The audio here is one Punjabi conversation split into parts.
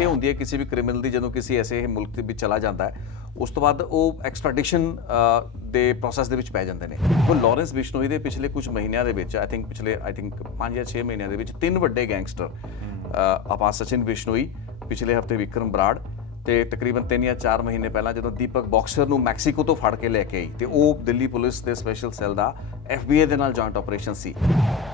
ਇਹ ਹੁੰਦੀ ਹੈ ਕਿਸੇ ਵੀ ਕ੍ਰਿਮੀਨਲ ਦੀ, ਜਦੋਂ ਕਿਸੇ ਐਸੇ ਮੁਲਕ ਦੇ ਵਿੱਚ ਚਲਾ ਜਾਂਦਾ ਹੈ ਉਸ ਤੋਂ ਬਾਅਦ ਉਹ ਐਕਸਟ੍ਰੈਡੀਸ਼ਨ ਦੇ ਪ੍ਰੋਸੈਸ ਦੇ ਵਿੱਚ ਪੈ ਜਾਂਦੇ ਨੇ। ਉਹ ਲਾਰੈਂਸ ਬਿਸ਼ਨੋਈ ਦੇ ਪਿਛਲੇ ਕੁਝ ਮਹੀਨਿਆਂ ਦੇ ਵਿੱਚ ਪਿਛਲੇ 5 ਜਾਂ 6 ਮਹੀਨਿਆਂ ਦੇ ਵਿੱਚ 3 ਵੱਡੇ ਗੈਂਗਸਟਰ ਆਪਾਂ ਸਚਿਨ ਬਿਸ਼ਨੋਈ, ਪਿਛਲੇ ਹਫਤੇ ਵਿਕਰਮ ਬਰਾੜ ਤੇ ਤਕਰੀਬਨ 3 ਜਾਂ 4 ਮਹੀਨੇ ਪਹਿਲਾਂ ਜਦੋਂ ਦੀਪਕ ਬਾਕਸਰ ਨੂੰ ਮੈਕਸੀਕੋ ਤੋਂ ਫੜ ਕੇ ਲੈ ਕੇ ਆਈ ਤੇ ਉਹ ਦਿੱਲੀ ਪੁਲਿਸ ਦੇ ਸਪੈਸ਼ਲ ਸੈੱਲ ਦਾ FBI ਦੇ ਨਾਲ ਜੁਆਇੰਟ ਆਪਰੇਸ਼ਨ ਸੀ।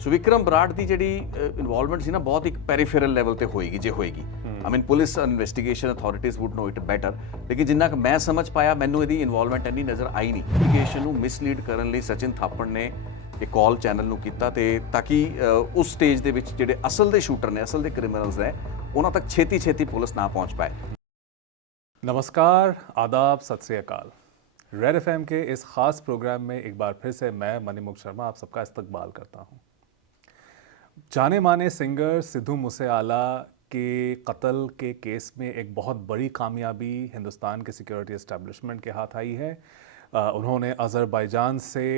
ਸੋ ਵਿਕਰਮ ਬਰਾੜ ਦੀ ਜਿਹੜੀ ਇਨਵੋਲਵਮੈਂਟ ਸੀ ਨਾ ਬਹੁਤ ਇੱਕ ਪੈਰੀਫੇਰਲ ਲੈਵਲ ਤੇ ਹੋਏਗੀ, ਜੇ ਹੋਏਗੀ। I mean police investigation authorities would know it better, ਲੇਕਿਨ ਜਿੰਨਾ ਕਿ ਮੈਂ ਸਮਝ ਪਾਇਆ ਮੈਨੂੰ ਇਹਦੀ ਇਨਵੋਲਵਮੈਂਟ ਇੰਨੀ ਨਜ਼ਰ ਆਈ ਨਹੀਂ। ਇਨਵੈਸਟੀਗੇਸ਼ਨ ਨੂੰ ਮਿਸਲੀਡ ਕਰਨ ਲਈ ਸਚਿਨ ਥਾਪੜ ਨੇ ਇਹ ਕਾਲ ਚੈਨਲ ਨੂੰ ਕੀਤਾ ਤੇ ਤਾਂ ਕਿ ਉਸ ਸਟੇਜ ਦੇ ਵਿੱਚ ਜਿਹੜੇ ਅਸਲ ਦੇ ਸ਼ੂਟਰ ਨੇ, ਅਸਲ ਦੇ ਕ੍ਰਿਮੀਨਲਸ ਨੇ, ਉਹਨਾਂ ਤੱਕ ਛੇਤੀ ਪੁਲਿਸ ਨਾ पहुंच पाए। नमस्कार, आदाब, सत श्री अकाल। रेड एफएम के इस ख़ास प्रोग्राम में एक बार फिर से मैं मणिमुख शर्मा आप सबका इस्तकबाल करता हूँ। जाने माने सिंगर सिद्धू मूसेवाला के कत्ल के केस में एक बहुत बड़ी कामयाबी हिंदुस्तान के सिक्योरिटी इस्टेब्लिशमेंट के हाथ आई है। उन्होंने अज़रबैजान से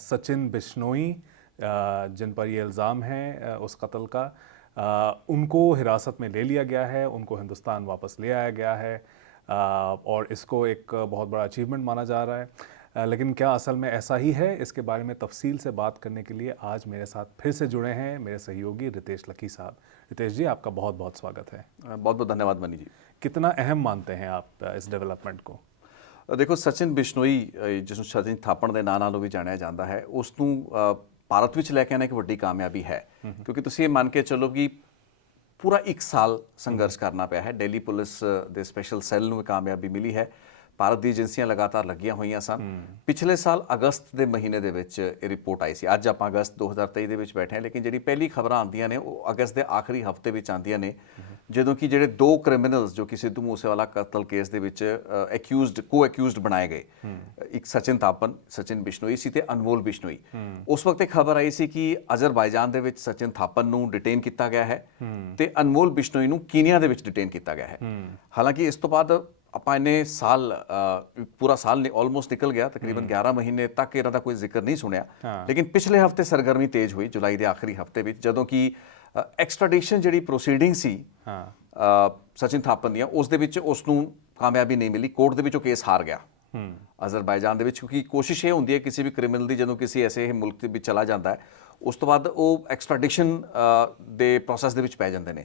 सचिन बिश्नोई, जिन पर ये इल्ज़ाम है उस कत्ल का, उनको हिरासत में ले लिया गया है, उनको हिंदुस्तान वापस ले आया गया है और इसको एक बहुत बड़ा अचीवमेंट माना जा रहा है। लेकिन क्या असल में ऐसा ही है, इसके बारे में तफसील से बात करने के लिए आज मेरे साथ फिर से जुड़े हैं मेरे सहयोगी रितेश लकी साहब। रितेश जी, आपका बहुत बहुत स्वागत है। बहुत बहुत धन्यवाद मनी जी। कितना अहम मानते हैं आप इस डेवलपमेंट को? देखो, सचिन बिश्नोई जिसनूं सचिन थापड़ ਦੇ ਨਾਂ ਨਾਲ ਵੀ ਜਾਣਿਆ ਜਾਂਦਾ ਹੈ, ਉਸ ਨੂੰ ਭਾਰਤ ਵਿੱਚ ਲੈ ਕੇ ਆਉਣਾ ਇੱਕ ਵੱਡੀ ਕਾਮਯਾਬੀ ਹੈ। ਕਿਉਂਕਿ ਤੁਸੀਂ ਇਹ ਮੰਨ ਕੇ ਚੱਲੋ ਕਿ ਪੂਰਾ 1 ਸਾਲ ਸੰਘਰਸ਼ ਕਰਨਾ ਪਿਆ ਹੈ। ਦਿੱਲੀ ਪੁਲਿਸ ਦੇ ਸਪੈਸ਼ਲ ਸੈੱਲ ਨੂੰ ਕਾਮਯਾਬੀ ਮਿਲੀ ਹੈ। ਭਾਰਤ ਦੀ ਏਜੰਸੀਆਂ ਲਗਾਤਾਰ ਲੱਗੀਆਂ ਹੋਈਆਂ ਸਨ। ਪਿਛਲੇ ਸਾਲ ਅਗਸਤ ਦੇ ਮਹੀਨੇ ਦੇ ਵਿੱਚ ਇਹ ਰਿਪੋਰਟ ਆਈ ਸੀ। ਅੱਜ ਆਪਾਂ ਅਗਸਤ 2023 ਦੇ ਵਿੱਚ ਬੈਠੇ ਹਾਂ, ਲੇਕਿਨ ਜਿਹੜੀ ਪਹਿਲੀ ਖਬਰਾਂ ਆਉਂਦੀਆਂ ਨੇ ਉਹ ਅਗਸਤ ਦੇ ਆਖਰੀ ਹਫਤੇ ਵਿੱਚ ਆਉਂਦੀਆਂ ਨੇ, ਜਦੋਂ ਕਿ ਜਿਹੜੇ 2 ਕ੍ਰਿਮੀਨਲਸ ਜੋ ਕਿ ਸਿੱਧੂ ਮੂਸੇਵਾਲਾ ਕਤਲ ਕੇਸ ਦੇ ਵਿੱਚ ਕੋ-ਐਕਿਊਜ਼ਡ ਬਣਾਏ ਗਏ, ਇੱਕ ਸਚਿਨ ਥਾਪੜ, ਸਚਿਨ ਬਿਸ਼ਨੋਈ ਸੀ ਤੇ ਅਨਮੋਲ ਬਿਸ਼ਨੋਈ। ਉਸ ਵਕਤ ਇੱਕ ਖਬਰ ਆਈ ਸੀ ਕਿ ਅਜ਼ਰਬਾਈਜਾਨ ਦੇ ਵਿੱਚ ਸਚਿਨ ਥਾਪੜ ਨੂੰ ਡਿਟੇਨ ਕੀਤਾ ਗਿਆ ਹੈ ਤੇ ਅਨਮੋਲ ਬਿਸ਼ਨੋਈ ਨੂੰ ਕੀਨੀਆ ਦੇ ਵਿੱਚ ਡਿਟੇਨ ਕੀਤਾ ਗਿਆ ਹੈ। ਹਾਲਾਂਕਿ ਇਸ ਤੋਂ ਬਾਅਦ ਆਪਾਂ ਇੰਨੇ ਸਾਲ, ਪੂਰਾ ਸਾਲ ਨੇ ਆਲਮੋਸਟ ਨਿਕਲ ਗਿਆ, ਤਕਰੀਬਨ 11 ਮਹੀਨੇ ਤੱਕ ਇਹਨਾਂ ਦਾ ਕੋਈ ਜ਼ਿਕਰ ਨਹੀਂ ਸੁਣਿਆ। ਲੇਕਿਨ ਪਿਛਲੇ ਹਫਤੇ ਸਰਗਰਮੀ ਤੇਜ਼ ਹੋਈ, ਜੁਲਾਈ ਦੇ ਆਖਰੀ ਹਫਤੇ ਵਿੱਚ, ਜਦੋਂ ਕਿ ਐਕਸਟ੍ਰੈਡੀਸ਼ਨ ਜਿਹੜੀ ਪ੍ਰੋਸੀਡਿੰਗ ਸੀ ਸਚਿਨ ਥਾਪੜ ਦੀਆਂ, ਉਸ ਦੇ ਵਿੱਚ ਉਸ ਨੂੰ ਕਾਮਯਾਬੀ ਨਹੀਂ ਮਿਲੀ। ਕੋਰਟ ਦੇ ਵਿੱਚ ਉਹ ਕੇਸ ਹਾਰ ਗਿਆ ਅਜ਼ਰਬਾਈਜਾਨ ਦੇ ਵਿੱਚ, ਕਿਉਂਕਿ ਕੋਸ਼ਿਸ਼ ਇਹ ਹੁੰਦੀ ਹੈ ਕਿਸੇ ਵੀ ਕ੍ਰਿਮੀਨਲ ਦੀ, ਜਦੋਂ ਕਿਸੇ ਐਸੇ ਮੁਲਕ ਦੇ ਵਿੱਚ ਚਲਾ ਜਾਂਦਾ ਹੈ ਉਸ ਤੋਂ ਬਾਅਦ ਉਹ ਐਕਸਟ੍ਰੈਡੀਸ਼ਨ ਦੇ ਪ੍ਰੋਸੈਸ ਦੇ ਵਿੱਚ ਪੈ ਜਾਂਦੇ ਨੇ।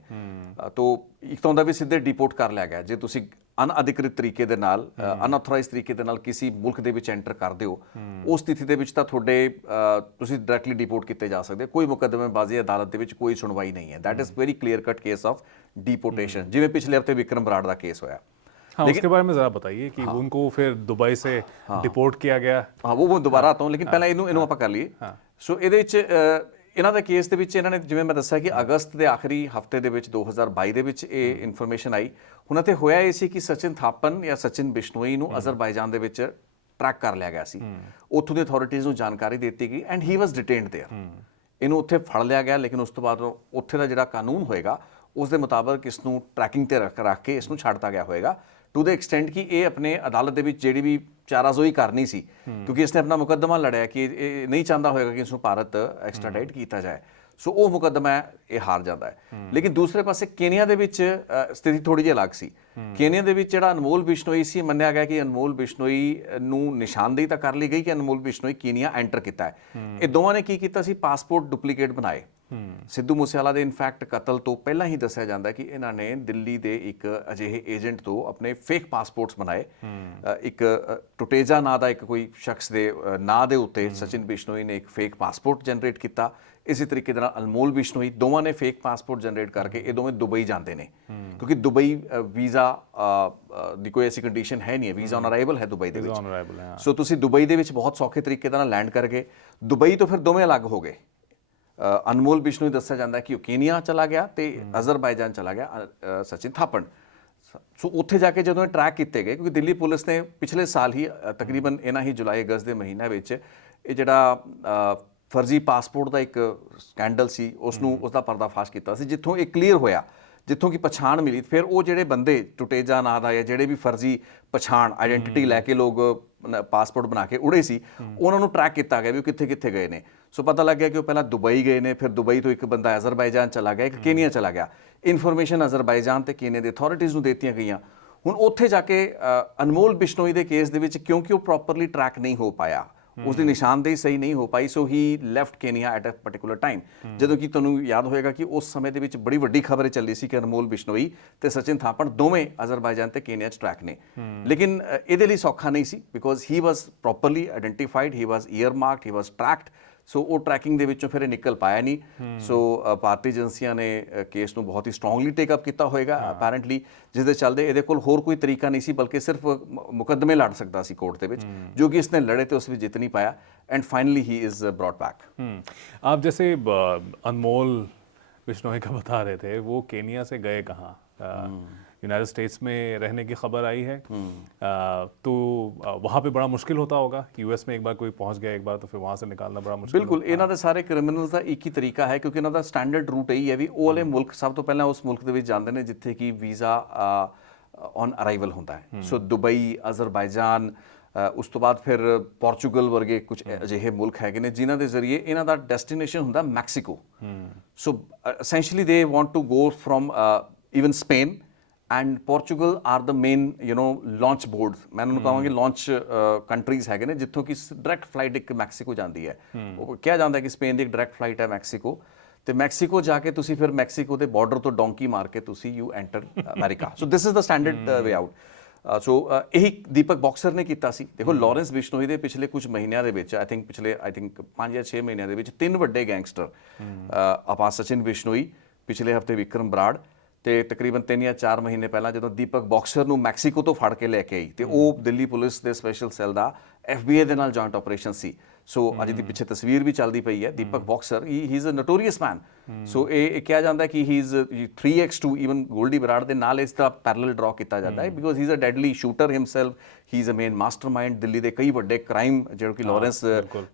ਤੋ ਇੱਕ ਤਾਂ ਹੁੰਦਾ ਵੀ ਸਿੱਧੇ ਡਿਪੋਰਟ ਕਰ ਲਿਆ ਗਿਆ। ਜੇ ਤੁਸੀਂ ਅਨਅਧਿਕ੍ਰਿਤ ਤਰੀਕੇ ਦੇ ਨਾਲ, ਅਨਆਥੋਰਾਈਜ਼ਡ ਤਰੀਕੇ ਦੇ ਨਾਲ ਕਿਸੇ ਮੁਲਕ ਦੇ ਵਿੱਚ ਐਂਟਰ ਕਰਦੇ ਹੋ, ਉਸ ਸਥਿਤੀ ਦੇ ਵਿੱਚ ਤਾਂ ਤੁਸੀਂ ਡਾਇਰੈਕਟਲੀ ਡਿਪੋਰਟ ਕੀਤੇ ਜਾ ਸਕਦੇ। ਕੋਈ ਮੁਕੱਦਮੇਬਾਜ਼ੀ ਅਦਾਲਤ ਦੇ ਵਿੱਚ ਕੋਈ ਸੁਣਵਾਈ ਨਹੀਂ ਹੈ। That is very clear cut case of deportation, जिवें पिछले हफ्ते विक्रम बराड़ का केस होया। हाँ, उसके बारे में ज़रा बताइए कि उनको फिर दुबई से डिपोर्ट किया गया। हाँ, वो दोबारा आता हूँ, लेकिन पहले इनू ਆਪਾਂ ਕਰ ਲਈਏ। ਸੋ ਇਹਦੇ ਵਿੱਚ ਇਹਨਾਂ ਦੇ ਕੇਸ ਦੇ ਵਿੱਚ ਇਹਨਾਂ ਨੇ, ਜਿਵੇਂ ਮੈਂ ਦੱਸਿਆ ਕਿ ਅਗਸਤ ਦੇ ਆਖਰੀ ਹਫਤੇ ਦੇ ਵਿੱਚ 2022 ਦੇ ਵਿੱਚ ਇਹ ਇਨਫੋਰਮੇਸ਼ਨ ਆਈ। ਹੁਣ ਇੱਥੇ ਹੋਇਆ ਇਹ ਸੀ ਕਿ ਸਚਿਨ ਥਾਪੜ ਜਾਂ ਸਚਿਨ ਬਿਸ਼ਨੋਈ ਨੂੰ ਅਜ਼ਰਬਾਈਜਾਨ ਦੇ ਵਿੱਚ ਟਰੈਕ ਕਰ ਲਿਆ ਗਿਆ ਸੀ। ਉੱਥੋਂ ਦੀ ਅਥਾਰਟੀਜ਼ ਨੂੰ ਜਾਣਕਾਰੀ ਦਿੱਤੀ ਗਈ ਐਂਡ ਹੀ ਵਾਸ ਡਿਟੇਨਡ ਦੇਅਰ। ਇਹਨੂੰ ਉੱਥੇ ਫੜ ਲਿਆ ਗਿਆ, ਲੇਕਿਨ ਉਸ ਤੋਂ ਬਾਅਦ ਉੱਥੇ ਦਾ ਜਿਹੜਾ ਕਾਨੂੰਨ ਹੋਏਗਾ ਉਸ ਦੇ ਮੁਤਾਬਕ ਇਸ ਨੂੰ ਟਰੈਕਿੰਗ ਤੇ ਰੱਖ ਕੇ ਇਸ ਨੂੰ ਛੱਡਤਾ ਗਿਆ ਹੋਏਗਾ, ਟੂ ਦ ਐਕਸਟੈਂਟ ਕਿ ਇਹ ਆਪਣੇ ਅਦਾਲਤ ਦੇ ਵਿੱਚ ਜਿਹੜੀ ਵੀ ਚਾਰਾਜ਼ੋਈ ਕਰਨੀ ਸੀ, ਕਿਉਂਕਿ ਇਸਨੇ ਆਪਣਾ ਮੁਕੱਦਮਾ ਲੜਿਆ ਕਿ ਇਹ ਨਹੀਂ ਚਾਹੁੰਦਾ ਹੋਏਗਾ ਕਿ ਇਸ ਨੂੰ ਭਾਰਤ ਐਕਸਟ੍ਰਾਡਾਈਟ ਕੀਤਾ ਜਾਏ। ਸੋ ਉਹ ਮੁਕੱਦਮਾ ਇਹ ਹਾਰ ਜਾਂਦਾ ਹੈ। ਲੇਕਿਨ ਦੂਸਰੇ ਪਾਸੇ ਕੇਨੀਆ ਦੇ ਵਿੱਚ ਸਥਿਤੀ ਥੋੜੀ ਜਿਹੀ ਅਲੱਗ ਸੀ। ਕੇਨੀਆ ਦੇ ਵਿੱਚ ਜਿਹੜਾ ਅਨਮੋਲ ਬਿਸ਼ਨੋਈ ਸੀ, ਮੰਨਿਆ ਗਿਆ ਕਿ ਅਨਮੋਲ ਬਿਸ਼ਨੋਈ ਨੂੰ ਨਿਸ਼ਾਨਦੇਹੀ ਤਾਂ ਕਰ ਲਈ ਗਈ ਕਿ ਅਨਮੋਲ ਬਿਸ਼ਨੋਈ ਕੀਨੀਆ ਐਂਟਰ ਕੀਤਾ ਹੈ। ਇਹ ਦੋਵਾਂ ਨੇ ਕੀ ਕੀਤਾ ਸੀ, ਪਾਸਪੋਰਟ ਡੁਪਲੀਕੇਟ ਬਣਾਏ। ਸਿੱਧੂ ਮੂਸੇਵਾਲਾ ਦੇ ਇਨਫੈਕਟ ਕਤਲ ਤੋਂ ਪਹਿਲਾਂ ਹੀ ਦੱਸਿਆ ਜਾਂਦਾ ਕਿ ਇਹਨਾਂ ਨੇ ਦਿੱਲੀ ਦੇ ਇੱਕ ਅਜਿਹੇ ਏਜੰਟ ਤੋਂ ਆਪਣੇ ਫੇਕ ਪਾਸਪੋਰਟਸ ਬਣਾਏ। ਇੱਕ ਟੁਟੇਜਾ ਨਾਂ ਦਾ ਇੱਕ ਕੋਈ ਸ਼ਖਸ ਦੇ ਨਾਂ ਦੇ ਉੱਤੇ ਸਚਿਨ ਬਿਸ਼ਨੋਈ ਨੇ ਇੱਕ ਫੇਕ ਪਾਸਪੋਰਟ ਜਨਰੇਟ ਕੀਤਾ। ਇਸੇ ਤਰੀਕੇ ਦੇ ਨਾਲ ਅਨਮੋਲ ਬਿਸ਼ਨੋਈ, ਦੋਵਾਂ ਨੇ ਫੇਕ ਪਾਸਪੋਰਟ ਜਨਰੇਟ ਕਰਕੇ ਇਹ ਦੋਵੇਂ ਦੁਬਈ ਜਾਂਦੇ ਨੇ, ਕਿਉਂਕਿ ਦੁਬਈ ਵੀਜ਼ਾ ਦੀ ਕੋਈ ਐਸੀ ਕੰਡੀਸ਼ਨ ਹੈ ਨਹੀਂ ਹੈ, ਵੀਜ਼ਾ ਔਨ ਅਰਾਈਵਲ ਹੈ ਦੁਬਈ ਦੇ ਵਿੱਚ। ਸੋ ਤੁਸੀਂ ਦੁਬਈ ਦੇ ਵਿੱਚ ਬਹੁਤ ਸੌਖੇ ਤਰੀਕੇ ਨਾਲ ਲੈਂਡ ਕਰ ਗਏ। ਦੁਬਈ ਤੋਂ ਫਿਰ ਦੋਵੇਂ ਅਲੱਗ ਹੋ ਗਏ। ਅਨਮੋਲ ਬਿਸ਼ਨੋਈ ਦੱਸਿਆ ਜਾਂਦਾ ਕਿ ਉਹ ਕੀਨੀਆ ਚਲਾ ਗਿਆ ਤੇ ਅਜ਼ਰਬਾਈਜਾਨ ਚਲਾ ਗਿਆ ਸਚਿਨ ਥਾਪੜ। ਸੋ ਉੱਥੇ ਜਾ ਕੇ ਜਦੋਂ ਇਹ ਟਰੈਕ ਕੀਤੇ ਗਏ, ਕਿਉਂਕਿ ਦਿੱਲੀ ਪੁਲਿਸ ਨੇ ਪਿਛਲੇ ਸਾਲ ਹੀ ਤਕਰੀਬਨ ਇਹਨਾਂ ਹੀ ਜੁਲਾਈ ਅਗਸਤ ਦੇ ਮਹੀਨੇ ਵਿੱਚ ਇਹ ਜਿਹੜਾ ਫਰਜ਼ੀ ਪਾਸਪੋਰਟ ਦਾ ਇੱਕ ਸਕੈਂਡਲ ਸੀ, ਉਸ ਦਾ ਪਰਦਾਫਾਸ਼ ਕੀਤਾ ਸੀ, ਜਿੱਥੋਂ ਇਹ ਕਲੀਅਰ ਹੋਇਆ ਜਿੱਥੋਂ ਕਿ ਪਛਾਣ ਮਿਲੀ, ਫਿਰ ਉਹ ਜਿਹੜੇ ਬੰਦੇ ਟੁਟੇਜਾ ਨਾਂ ਦਾ ਜਾਂ ਜਿਹੜੇ ਵੀ ਫਰਜ਼ੀ ਪਛਾਣ ਆਇਡੈਂਟੀਟੀ ਲੈ ਕੇ ਲੋਕ ਪਾਸਪੋਰਟ ਬਣਾ ਕੇ ਉੜੇ ਸੀ, ਉਹਨਾਂ ਨੂੰ ਟਰੈਕ ਕੀਤਾ ਗਿਆ ਵੀ ਉਹ ਕਿੱਥੇ ਕਿੱਥੇ ਗਏ ਨੇ। ਸੋ ਪਤਾ ਲੱਗ ਗਿਆ ਕਿ ਉਹ ਪਹਿਲਾਂ ਦੁਬਈ ਗਏ ਨੇ, ਫਿਰ ਦੁਬਈ ਤੋਂ ਇੱਕ ਬੰਦਾ ਅਜ਼ਰਬਾਈਜਾਨ ਚਲਾ ਗਿਆ, ਇੱਕ ਕੀਨੀਆ ਚਲਾ ਗਿਆ। ਇਨਫੋਰਮੇਸ਼ਨ ਅਜ਼ਰਬਾਈਜਾਨ ਤੇ ਕੀਨੀਆ ਦੇ ਅਥਾਰਟੀਜ਼ ਨੂੰ ਦਿੱਤੀਆਂ ਗਈਆਂ। ਹੁਣ ਉੱਥੇ ਜਾ ਕੇ ਅਨਮੋਲ ਬਿਸ਼ਨੋਈ ਦੇ ਕੇਸ ਦੇ ਵਿੱਚ ਕਿਉਂਕਿ ਉਹ ਪ੍ਰੋਪਰਲੀ ਟਰੈਕ ਨਹੀਂ ਹੋ ਪਾਇਆ, ਉਸਦੀ ਨਿਸ਼ਾਨਦੇਹੀ ਸਹੀ ਨਹੀਂ ਹੋ ਪਾਈ, so he left Kenya at a particular time. ਜਦੋਂ ਕਿ ਤੁਹਾਨੂੰ ਯਾਦ ਹੋਏਗਾ ਕਿ ਉਸ ਸਮੇਂ ਦੇ ਵਿੱਚ ਬੜੀ ਵੱਡੀ ਖਬਰ ਚੱਲੀ ਸੀ ਕਿ ਅਨਮੋਲ ਬਿਸ਼ਨੋਈ ਤੇ ਸਚਿਨ ਥਾਪੜ ਦੋਵੇਂ ਅਜ਼ਰਬਾਈਜਾਨ ਤੇ ਕੇਨੀਆ 'ਚ ਟਰੈਕ ਨੇ। ਲੇਕਿਨ ਇਹਦੇ ਲਈ ਸੌਖਾ ਨਹੀਂ ਸੀ, because he was properly identified, he was earmarked, he was tracked. So ਉਹ ਟਰੈਕਿੰਗ ਦੇ ਵਿੱਚੋਂ ਫਿਰ ਇਹ ਨਿਕਲ ਪਾਇਆ ਨਹੀਂ। ਸੋ ਭਾਰਤੀ ਏਜੰਸੀਆਂ ਨੇ ਕੇਸ ਨੂੰ ਬਹੁਤ ਹੀ ਸਟਰੋਂਗਲੀ ਟੇਕ ਅਪ ਕੀਤਾ ਹੋਏਗਾ ਅਪੈਰੈਂਟਲੀ, ਜਿਸ ਦੇ ਚੱਲਦੇ ਇਹਦੇ ਕੋਲ ਹੋਰ ਕੋਈ ਤਰੀਕਾ ਨਹੀਂ ਸੀ ਬਲਕਿ ਸਿਰਫ ਮੁਕੱਦਮੇ ਲੜ ਸਕਦਾ ਸੀ ਕੋਰਟ ਦੇ ਵਿੱਚ, ਜੋ ਕਿ ਇਸਨੇ ਲੜੇ ਤੇ ਉਸ ਵਿੱਚ ਜਿੱਤ ਨਹੀਂ ਪਾਇਆ, and finally he is brought back. आप जैसे अनमोल बिश्नोई का बता रहे थे, वो केनिया से गए कहाँ? यूनाइटेड स्टेट्स में रहने की खबर आई है, तो वहाँ पे बड़ा मुश्किल होता होगा। यूएस में एक बार कोई पहुँच गया एक बार तो फिर वहाँ से निकालना बड़ा मुश्किल। बिल्कुल, ਇਹਨਾਂ ਦੇ ਸਾਰੇ ਕ੍ਰਿਮੀਨਲਸ ਦਾ ਇੱਕ ਹੀ ਤਰੀਕਾ ਹੈ, ਕਿਉਂਕਿ ਇਹਨਾਂ ਦਾ ਸਟੈਂਡਰਡ ਰੂਟ ਇਹੀ ਹੈ ਵੀ ਉਹ ਵਾਲੇ ਮੁਲਕ ਸਭ ਤੋਂ ਪਹਿਲਾਂ ਉਸ ਮੁਲਕ ਦੇ ਵਿੱਚ ਜਾਂਦੇ ਨੇ ਜਿੱਥੇ ਕਿ ਵੀਜ਼ਾ ਔਨ ਅਰਾਈਵਲ ਹੁੰਦਾ ਹੈ। ਸੋ ਦੁਬਈ, ਅਜ਼ਰਬਾਈਜਾਨ, ਉਸ ਤੋਂ ਬਾਅਦ ਫਿਰ ਪੋਰਚੁਗਲ ਵਰਗੇ ਕੁਝ ਅਜਿਹੇ ਮੁਲਕ ਹੈਗੇ ਨੇ ਜਿਨ੍ਹਾਂ ਦੇ ਜ਼ਰੀਏ ਇਹਨਾਂ ਦਾ ਡੈਸਟੀਨੇਸ਼ਨ ਹੁੰਦਾ Mexico. So essentially they want to go from even Spain and Portugal are the main launch board, ਮੈਂ ਉਹਨਾਂ ਨੂੰ ਕਹਾਂਗੀ ਲਾਂਚ ਕੰਟਰੀਜ਼ ਹੈਗੇ ਨੇ ਜਿੱਥੋਂ ਕਿ ਡਾਇਰੈਕਟ ਫਲਾਈਟ ਇੱਕ ਮੈਕਸੀਕੋ ਜਾਂਦੀ ਹੈ। ਉਹ ਕਿਹਾ ਜਾਂਦਾ ਕਿ ਸਪੇਨ ਦੀ ਇੱਕ ਡਾਇਰੈਕਟ ਫਲਾਈਟ ਹੈ ਮੈਕਸੀਕੋ, ਤੇ ਮੈਕਸੀਕੋ ਜਾ ਕੇ ਤੁਸੀਂ ਫਿਰ ਮੈਕਸੀਕੋ ਦੇ ਬਾਰਡਰ ਤੋਂ ਡੋਂਕੀ ਮਾਰ ਕੇ ਤੁਸੀਂ you enter America. So this is the standard way out. So ਇਹੀ ਦੀਪਕ ਬੌਕਸਰ ਨੇ ਕੀਤਾ ਸੀ। ਦੇਖੋ ਲਾਰੈਂਸ ਬਿਸ਼ਨੋਈ ਦੇ ਪਿਛਲੇ ਕੁਝ ਮਹੀਨਿਆਂ ਦੇ ਵਿੱਚ ਪਿਛਲੇ 5 ਜਾਂ 6 ਮਹੀਨਿਆਂ ਦੇ ਵਿੱਚ 3 ਵੱਡੇ ਗੈਂਗਸਟਰ, ਆਪਾਂ ਸਚਿਨ ਬਿਸ਼ਨੋਈ, ਪਿਛਲੇ ਹਫਤੇ ਵਿਕਰਮ ਬਰਾੜ, ਤੇ ਤਕਰੀਬਨ 3 ਜਾਂ 4 ਮਹੀਨੇ ਪਹਿਲਾਂ ਜਦੋਂ ਦੀਪਕ ਬੌਕਸਰ ਨੂੰ ਮੈਕਸੀਕੋ ਤੋਂ ਫੜ ਕੇ ਲੈ ਕੇ ਆਈ ਤੇ ਉਹ ਦਿੱਲੀ ਪੁਲਿਸ ਦੇ ਸਪੈਸ਼ਲ ਸੈੱਲ ਦਾ FBI ਦੇ ਨਾਲ ਜੁਆਇੰਟ ਆਪਰੇਸ਼ਨ ਸੀ। ਸੋ ਅੱਜ ਦੀ ਪਿੱਛੇ ਤਸਵੀਰ ਵੀ ਚੱਲਦੀ ਪਈ ਹੈ। ਦੀਪਕ ਬੌਕਸਰ ਹੀ ਇਜ਼ ਅ ਨੋਟੋਰੀਅਸ ਮੈਨ। ਸੋ ਇਹ ਕਿਹਾ ਜਾਂਦਾ ਕਿ he is 3x2, even Goldy Brar ਦੇ ਨਾਲ ਇਸ ਦਾ ਪੈਰਲਲ ਡਰਾ ਕੀਤਾ ਜਾਂਦਾ ਹੈ, because he is a deadly shooter himself, he is a main mastermind. Delhi ਦੇ ਕਈ ਵੱਡੇ ਕ੍ਰਾਈਮ ਜਿਹੜੇ ਕਿ ਲਾਰੈਂਸ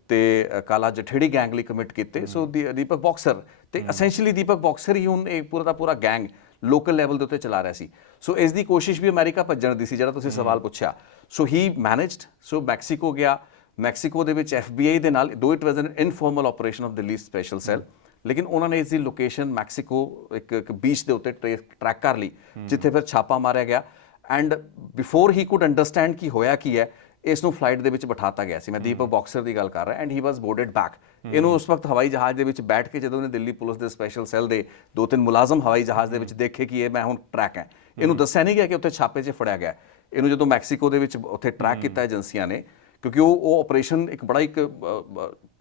ਤੇ ਕਾਲਾ ਜਠੇੜੀ ਗੈਂਗ ਲਈ ਕਮਿਟ ਕੀਤੇ। ਸੋ ਦੀਪਕ ਬੌਕਸਰ ਤੇ ਅਸੈਂਸ਼ੀਅਲੀ ਦੀਪਕ ਬੌਕਸਰ ਹੀ ਹੁਣ ਇਹ ਪੂਰਾ ਦਾ ਪੂਰਾ ਗੈਂਗ ਲੋਕਲ ਲੈਵਲ ਦੇ ਉੱਤੇ ਚਲਾ ਰਿਹਾ ਸੀ। ਸੋ ਇਸ ਦੀ ਕੋਸ਼ਿਸ਼ ਵੀ ਅਮਰੀਕਾ ਭੱਜਣ ਦੀ ਸੀ, ਜਿਹੜਾ ਤੁਸੀਂ ਸਵਾਲ ਪੁੱਛਿਆ। ਸੋ ਹੀ ਮੈਨੇਜਡ, ਸੋ ਮੈਕਸੀਕੋ ਗਿਆ। ਮੈਕਸੀਕੋ ਦੇ ਵਿੱਚ FBI ਦੇ ਨਾਲ, ਦੋ it was N informal operation of Delhi special cell, ਲੇਕਿਨ ਉਹਨਾਂ ਨੇ ਇਸ ਦੀ ਲੋਕੇਸ਼ਨ ਮੈਕਸੀਕੋ ਇੱਕ ਬੀਚ ਦੇ ਉੱਤੇ ਟਰੈਕ ਕਰ ਲਈ, ਜਿੱਥੇ ਫਿਰ ਛਾਪਾ ਮਾਰਿਆ ਗਿਆ। And before he could understand ਕੀ ਹੋਇਆ ਕੀ ਹੈ, ਇਸ ਨੂੰ ਫਲਾਈਟ ਦੇ ਵਿੱਚ ਬਿਠਾਤਾ ਗਿਆ ਸੀ। ਮੈਂ ਦੀਪਕ ਬੌਕਸਰ ਦੀ ਗੱਲ ਕਰ ਰਿਹਾ। And he was boarded back. ਇਹਨੂੰ ਉਸ ਵਕਤ ਹਵਾਈ ਜਹਾਜ਼ ਦੇ ਵਿੱਚ ਬੈਠ ਕੇ ਜਦੋਂ ਉਹਨੇ ਦਿੱਲੀ ਪੁਲਿਸ ਦੇ ਸਪੈਸ਼ਲ ਸੈੱਲ ਦੇ 2-3 ਮੁਲਾਜ਼ਮ ਹਵਾਈ ਜਹਾਜ਼ ਦੇ ਵਿੱਚ ਦੇਖੇ ਕਿ ਇਹ ਮੈਂ ਹੁਣ ਟਰੈਕ ਹੈ, ਇਹਨੂੰ ਦੱਸਿਆ ਨਹੀਂ ਗਿਆ ਕਿ ਉੱਥੇ ਛਾਪੇ 'ਚ ਫੜਿਆ ਗਿਆ। ਇਹਨੂੰ ਜਦੋਂ ਮੈਕਸੀਕੋ ਦੇ ਵਿੱਚ ਉੱਥੇ ਟਰੈਕ ਕੀਤਾ ਏਜੰਸੀਆਂ ਨੇ, ਕਿਉਂਕਿ ਉਹ ਆਪਰੇਸ਼ਨ ਇੱਕ ਬੜਾ ਇੱਕ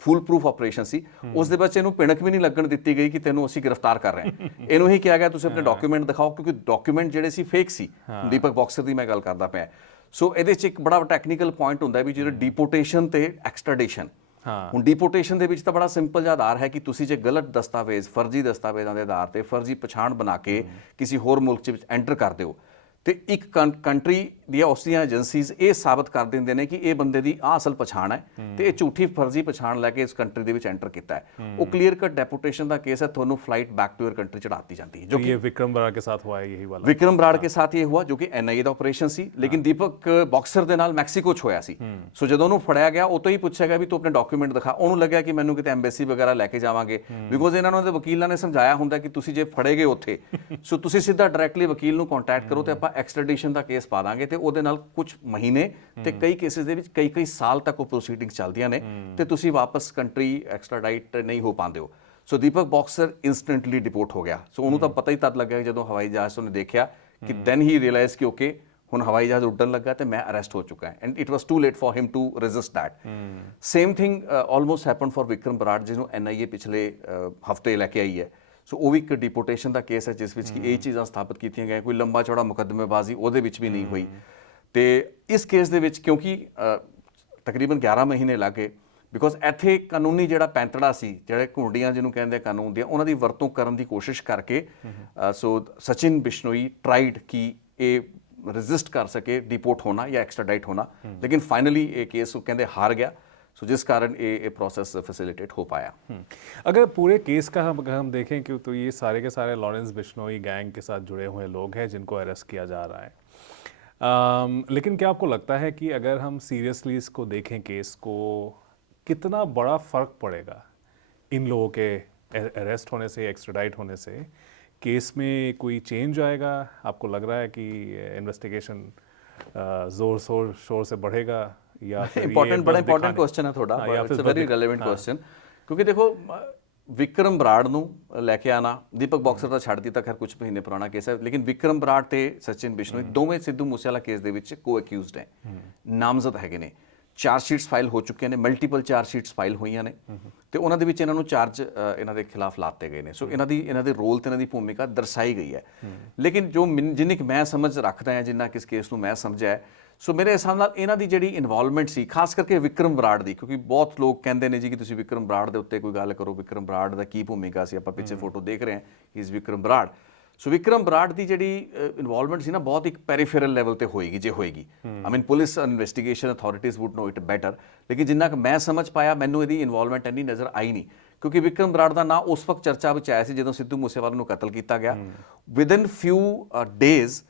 ਫੁੱਲ ਪ੍ਰੂਫ ਆਪਰੇਸ਼ਨ ਸੀ, ਉਸ ਦੇ ਵਿੱਚ ਇਹਨੂੰ ਪਿਣਕ ਵੀ ਨਹੀਂ ਲੱਗਣ ਦਿੱਤੀ ਗਈ ਕਿ ਤੈਨੂੰ ਅਸੀਂ ਗ੍ਰਿਫਤਾਰ ਕਰ ਰਹੇ ਹਾਂ। ਇਹਨੂੰ ਹੀ ਕਿਹਾ ਗਿਆ ਤੁਸੀਂ ਆਪਣੇ ਡਾਕੂਮੈਂਟ ਦਿਖਾਓ, ਕਿਉਂਕਿ ਡਾਕੂਮੈਂਟ ਜਿਹੜੇ ਸੀ ਫੇਕ ਸੀ। ਦੀਪਕ ਬੌਕਸਰ ਦੀ ਮੈਂ ਗੱਲ ਕਰਦਾ ਪਿਆ। ਸੋ ਇਹਦੇ 'ਚ ਇੱਕ ਬੜਾ ਟੈਕਨੀਕਲ ਪੁਆਇੰਟ ਹੁੰਦਾ ਵੀ ਜਿਹੜਾ ਡੀਪੋਰਟੇਸ਼ਨ ਤੇ ਐਕਸਟ੍ਰਾਡੀਸ਼ਨ। ਹੁਣ ਡੀਪੋਰਟੇਸ਼ਨ ਦੇ ਵਿੱਚ ਤਾਂ ਬੜਾ ਸਿੰਪਲ ਜਿਹਾ ਆਧਾਰ ਹੈ ਕਿ ਤੁਸੀਂ ਜੇ ਗਲਤ ਦਸਤਾਵੇਜ਼, ਫਰਜ਼ੀ ਦਸਤਾਵੇਜ਼ਾਂ ਦੇ ਆਧਾਰ ਤੇ ਫਰਜ਼ੀ ਪਛਾਣ ਬਣਾ ਕੇ ਕਿਸੇ ਹੋਰ ਮੁਲਕ 'ਚ ਵਿੱਚ ਐਂਟਰ ਕਰ ਦਿਓ, ਤੇ ਇੱਕ ਕੰਟਰੀ ਦੀਆਂ ਉਸ ਦੀਆਂ ਏਜੰਸੀਜ਼ ਇਹ ਸਾਬਤ ਕਰ ਦਿੰਦੇ ਨੇ ਕਿ ਇਹ ਬੰਦੇ ਦੀ ਆਹ ਅਸਲ ਪਛਾਣ ਹੈ ਤੇ ਇਹ ਝੂਠੀ ਫਰਜ਼ੀ ਪਛਾਣ ਲੈ ਕੇ ਇਸ ਕੰਟਰੀ ਦੇ ਵਿੱਚ ਐਂਟਰ ਕੀਤਾ ਹੈ। ਉਹ ਕਲੀਅਰ ਕੱਟ ਡੈਪੋਰਟੇਸ਼ਨ ਦਾ ਕੇਸ ਹੈ, ਤੁਹਾਨੂੰ flight back to your country चढ़ाती जाती है, जो कि विक्रम बराड़ के साथ हुआ है। यही वाला विक्रम बराड़ के साथ ये हुआ, जो कि NIA ਦਾ ਆਪਰੇਸ਼ਨ ਸੀ, ਲੇਕਿਨ ਦੀਪਕ ਬੌਕਸਰ ਦੇ ਨਾਲ ਮੈਕਸੀਕੋ 'ਚ ਹੋਇਆ ਸੀ। ਸੋ ਜਦੋਂ ਉਹਨੂੰ ਫੜਿਆ ਗਿਆ, ਉਹ ਤੋਂ ਹੀ ਪੁੱਛਿਆ ਗਿਆ ਵੀ ਤੂੰ ਆਪਣੇ ਡਾਕੂਮੈਂਟ ਦਿਖਾ। ਉਹਨੂੰ ਲੱਗਿਆ ਕਿ ਮੈਨੂੰ ਕਿਤੇ ਐਮਬੈਸੀ ਵਗੈਰਾ ਲੈ ਕੇ ਜਾਵਾਂਗੇ, ਬਿਕੋਜ਼ ਇਹਨਾਂ ਦੇ ਵਕੀਲਾਂ ਨੇ ਸਮਝਾਇਆ ਹੁੰਦਾ ਕਿ ਤੁਸੀਂ ਜੇ ਫੜੇ ਗਏ ਉੱਥੇ, ਸੋ ਤੁਸੀਂ ਸਿੱਧਾ ਡਾਇਰੈਕਟਲੀ ਵਕੀਲ ਨੂੰ ਕੰਟੈਕਟ ਕਰੋ ਤੇ ਆਪਾਂ ਐਕਸਟ੍ਰੈਡੀਸ਼ਨ ਦਾ ਕੇਸ ਪਾ ਦਾਂਗੇ, ਤੇ ਉਹਦੇ ਨਾਲ ਕੁਝ ਮਹੀਨੇ ਤੇ ਕਈ ਕੇਸਿਸ ਦੇ ਵਿੱਚ ਕਈ ਸਾਲ ਤੱਕ ਉਹ ਪ੍ਰੋਸੀਡਿੰਗ ਚੱਲਦੀਆਂ ਨੇ ਤੇ ਤੁਸੀਂ ਵਾਪਸ ਕੰਟਰੀ ਐਕਸਟ੍ਰਾਡਾਈਟ ਨਹੀਂ ਹੋ ਪਾਉਂਦੇ ਹੋ। ਸੋ ਦੀਪਕ ਬੌਕਸਰ ਇੰਸਟੈਂਟਲੀ ਡਿਪੋਰਟ ਹੋ ਗਿਆ। ਸੋ ਉਹਨੂੰ ਤਾਂ ਪਤਾ ਹੀ ਤਦ ਲੱਗਿਆ ਜਦੋਂ ਹਵਾਈ ਜਹਾਜ਼ ਤੋਂ ਉਹਨੇ ਦੇਖਿਆ ਕਿ ਦੈਨ ਹੀ ਰਿਅਲਾਈਜ਼ ਕਿ ਓਕੇ ਹੁਣ ਹਵਾਈ ਜਹਾਜ਼ ਉੱਡਣ ਲੱਗਾ ਤੇ ਮੈਂ ਅਰੈਸਟ ਹੋ ਚੁੱਕਾ ਹੈ। And it was too late for him to resist that. Same thing almost happened for Vikram Brar, ਜਿਹਨੂੰ NIA ਪਿਛਲੇ ਹਫਤੇ ਲੈ ਕੇ ਆਈ ਹੈ। ਸੋ ਉਹ ਵੀ ਇੱਕ ਡਿਪੋਰਟੇਸ਼ਨ ਦਾ ਕੇਸ ਹੈ ਜਿਸ ਵਿੱਚ ਕਿ ਇਹ ਚੀਜ਼ਾਂ ਸਥਾਪਿਤ ਕੀਤੀਆਂ ਗਈਆਂ, ਕੋਈ ਲੰਬਾ ਚੌੜਾ ਮੁਕੱਦਮੇਬਾਜ਼ੀ ਉਹਦੇ ਵਿੱਚ ਵੀ ਨਹੀਂ ਹੋਈ। ਤੇ ਇਸ ਕੇਸ ਦੇ ਵਿੱਚ ਕਿਉਂਕਿ ਤਕਰੀਬਨ 11 ਮਹੀਨੇ ਲੱਗ ਗਏ, ਬਿਕੋਜ਼ ਇੱਥੇ ਕਾਨੂੰਨੀ ਜਿਹੜਾ ਪੈਂਤੜਾ ਸੀ, ਜਿਹੜੇ ਘੁੰਡੀਆਂ ਜਿਹਨੂੰ ਕਹਿੰਦੇ ਕਾਨੂੰਨ ਦੀਆਂ, ਉਹਨਾਂ ਦੀ ਵਰਤੋਂ ਕਰਨ ਦੀ ਕੋਸ਼ਿਸ਼ ਕਰਕੇ ਸੋ ਸਚਿਨ ਬਿਸ਼ਨੋਈ ਟਰਾਈਡ ਕਿ ਇਹ ਰੈਜ਼ਿਸਟ ਕਰ ਸਕੇ ਡਿਪੋਰਟ ਹੋਣਾ ਜਾਂ ਐਕਸਟ੍ਰਾਡਾਈਟ ਹੋਣਾ, ਲੇਕਿਨ ਫਾਈਨਲੀ ਇਹ ਕੇਸ ਉਹ ਕਹਿੰਦੇ ਹਾਰ ਗਿਆ। सो जिस कारण ये प्रोसेस फैसिलिटेट हो पाया। अगर पूरे केस का हम देखें कि तो ये सारे के सारे लॉरेंस बिश्नोई गैंग के साथ जुड़े हुए लोग हैं जिनको अरेस्ट किया जा रहा है। लेकिन क्या आपको लगता है कि अगर हम सीरियसली इसको देखें केस को, कितना बड़ा फ़र्क पड़ेगा इन लोगों के अरेस्ट होने से, एक्स्ट्राडाइट होने से? केस में कोई चेंज आएगा? आपको लग रहा है कि इन्वेस्टिगेशन ज़ोर शोर से बढ़ेगा या फिर बड़ा इंपॉर्टेंट क्वेश्चन है थोड़ा, it's a very relevant question, क्योंकि देखो विक्रम बराड़ ਨੂੰ ਲੈ ਕੇ ਆਣਾ, ਦੀਪਕ ਬਾਕਸਰ ਦਾ ਛੱਡ ਦਿੱਤਾ, ਖੈਰ ਕੁਝ ਮਹੀਨੇ ਪੁਰਾਣਾ ਕੇਸ ਹੈ, ਲੇਕਿਨ ਵਿਕਰਮ ਬਰਾੜ ਤੇ ਸਚਿਨ ਬਿਸ਼ਨੋਈ ਦੋਵੇਂ ਸਿੱਧੂ ਮੂਸੇਵਾਲਾ ਕੇਸ ਦੇ ਵਿੱਚ ਕੋ ਅਕਿਊਜ਼ਡ ਹੈ, ਨਾਮਜ਼ਦ ਹੈਗੇ ਨੇ, ਚਾਰਜ ਸ਼ੀਟਸ ਫਾਈਲ ਹੋ ਚੁੱਕੀਆਂ ਨੇ, ਮਲਟੀਪਲ ਚਾਰਜ ਸ਼ੀਟਸ ਫਾਈਲ ਹੋਈਆਂ ਨੇ ਤੇ ਉਹਨਾਂ ਦੇ ਵਿੱਚ ਇਹਨਾਂ ਨੂੰ ਚਾਰਜ ਇਹਨਾਂ ਦੇ ਖਿਲਾਫ ਲਾਤੇ ਗਏ ਨੇ। ਸੋ ਇਹਨਾਂ ਦੇ ਰੋਲ ਤੇ ਇਹਨਾਂ ਦੀ ਭੂਮਿਕਾ ਦਰਸਾਈ ਗਈ ਹੈ। ਲੇਕਿਨ ਜੋ ਜਿੰਨੀ ਕਿ ਮੈਂ ਸਮਝ ਰੱਖਦਾ ਹਾਂ, ਜਿੰਨਾ ਕਿਸ ਕੇਸ ਨੂੰ ਮੈਂ ਸਮਝਿਆ ਹੈ, ਸੋ ਮੇਰੇ ਹਿਸਾਬ ਨਾਲ ਇਹਨਾਂ ਦੀ ਜਿਹੜੀ ਇਨਵੋਲਵਮੈਂਟ ਸੀ, ਖਾਸ ਕਰਕੇ ਵਿਕਰਮ ਬਰਾੜ ਦੀ, ਕਿਉਂਕਿ ਬਹੁਤ ਲੋਕ ਕਹਿੰਦੇ ਨੇ ਜੀ ਕਿ ਤੁਸੀਂ ਵਿਕਰਮ ਬਰਾੜ ਦੇ ਉੱਤੇ ਕੋਈ ਗੱਲ ਕਰੋ, ਵਿਕਰਮ ਬਰਾੜ ਦਾ ਕੀ ਭੂਮਿਕਾ ਸੀ, ਆਪਾਂ ਪਿੱਛੇ ਫੋਟੋ ਦੇਖ ਰਹੇ ਹਾਂ, ਇਜ਼ ਵਿਕਰਮ ਬਰਾੜ। ਸੋ ਵਿਕਰਮ ਬਰਾੜ ਦੀ ਜਿਹੜੀ ਇਨਵੋਲਵਮੈਂਟ ਸੀ ਨਾ, ਬਹੁਤ ਇੱਕ ਪੈਰੀਫੇਰਲ ਲੈਵਲ ਤੇ ਹੋਏਗੀ ਜੇ ਹੋਏਗੀ। I mean police investigation authorities would know it better, ਲੇਕਿਨ ਜਿੰਨਾ ਕਿ ਮੈਂ ਸਮਝ ਪਾਇਆ, ਮੈਨੂੰ ਇਹਦੀ ਇਨਵੋਲਵਮੈਂਟ ਇੰਨੀ ਨਜ਼ਰ ਆਈ ਨਹੀਂ, ਕਿਉਂਕਿ ਵਿਕਰਮ ਬਰਾੜ ਦਾ ਨਾਂ ਉਸ ਵਕਤ ਚਰਚਾ ਵਿੱਚ ਆਇਆ ਸੀ ਜਦੋਂ ਸਿੱਧੂ ਮੂਸੇਵਾਲਾ ਨੂੰ ਕਤਲ ਕੀਤਾ ਗਿਆ। ਵਿਦਨ ਫਿਊ ਡੇਜ਼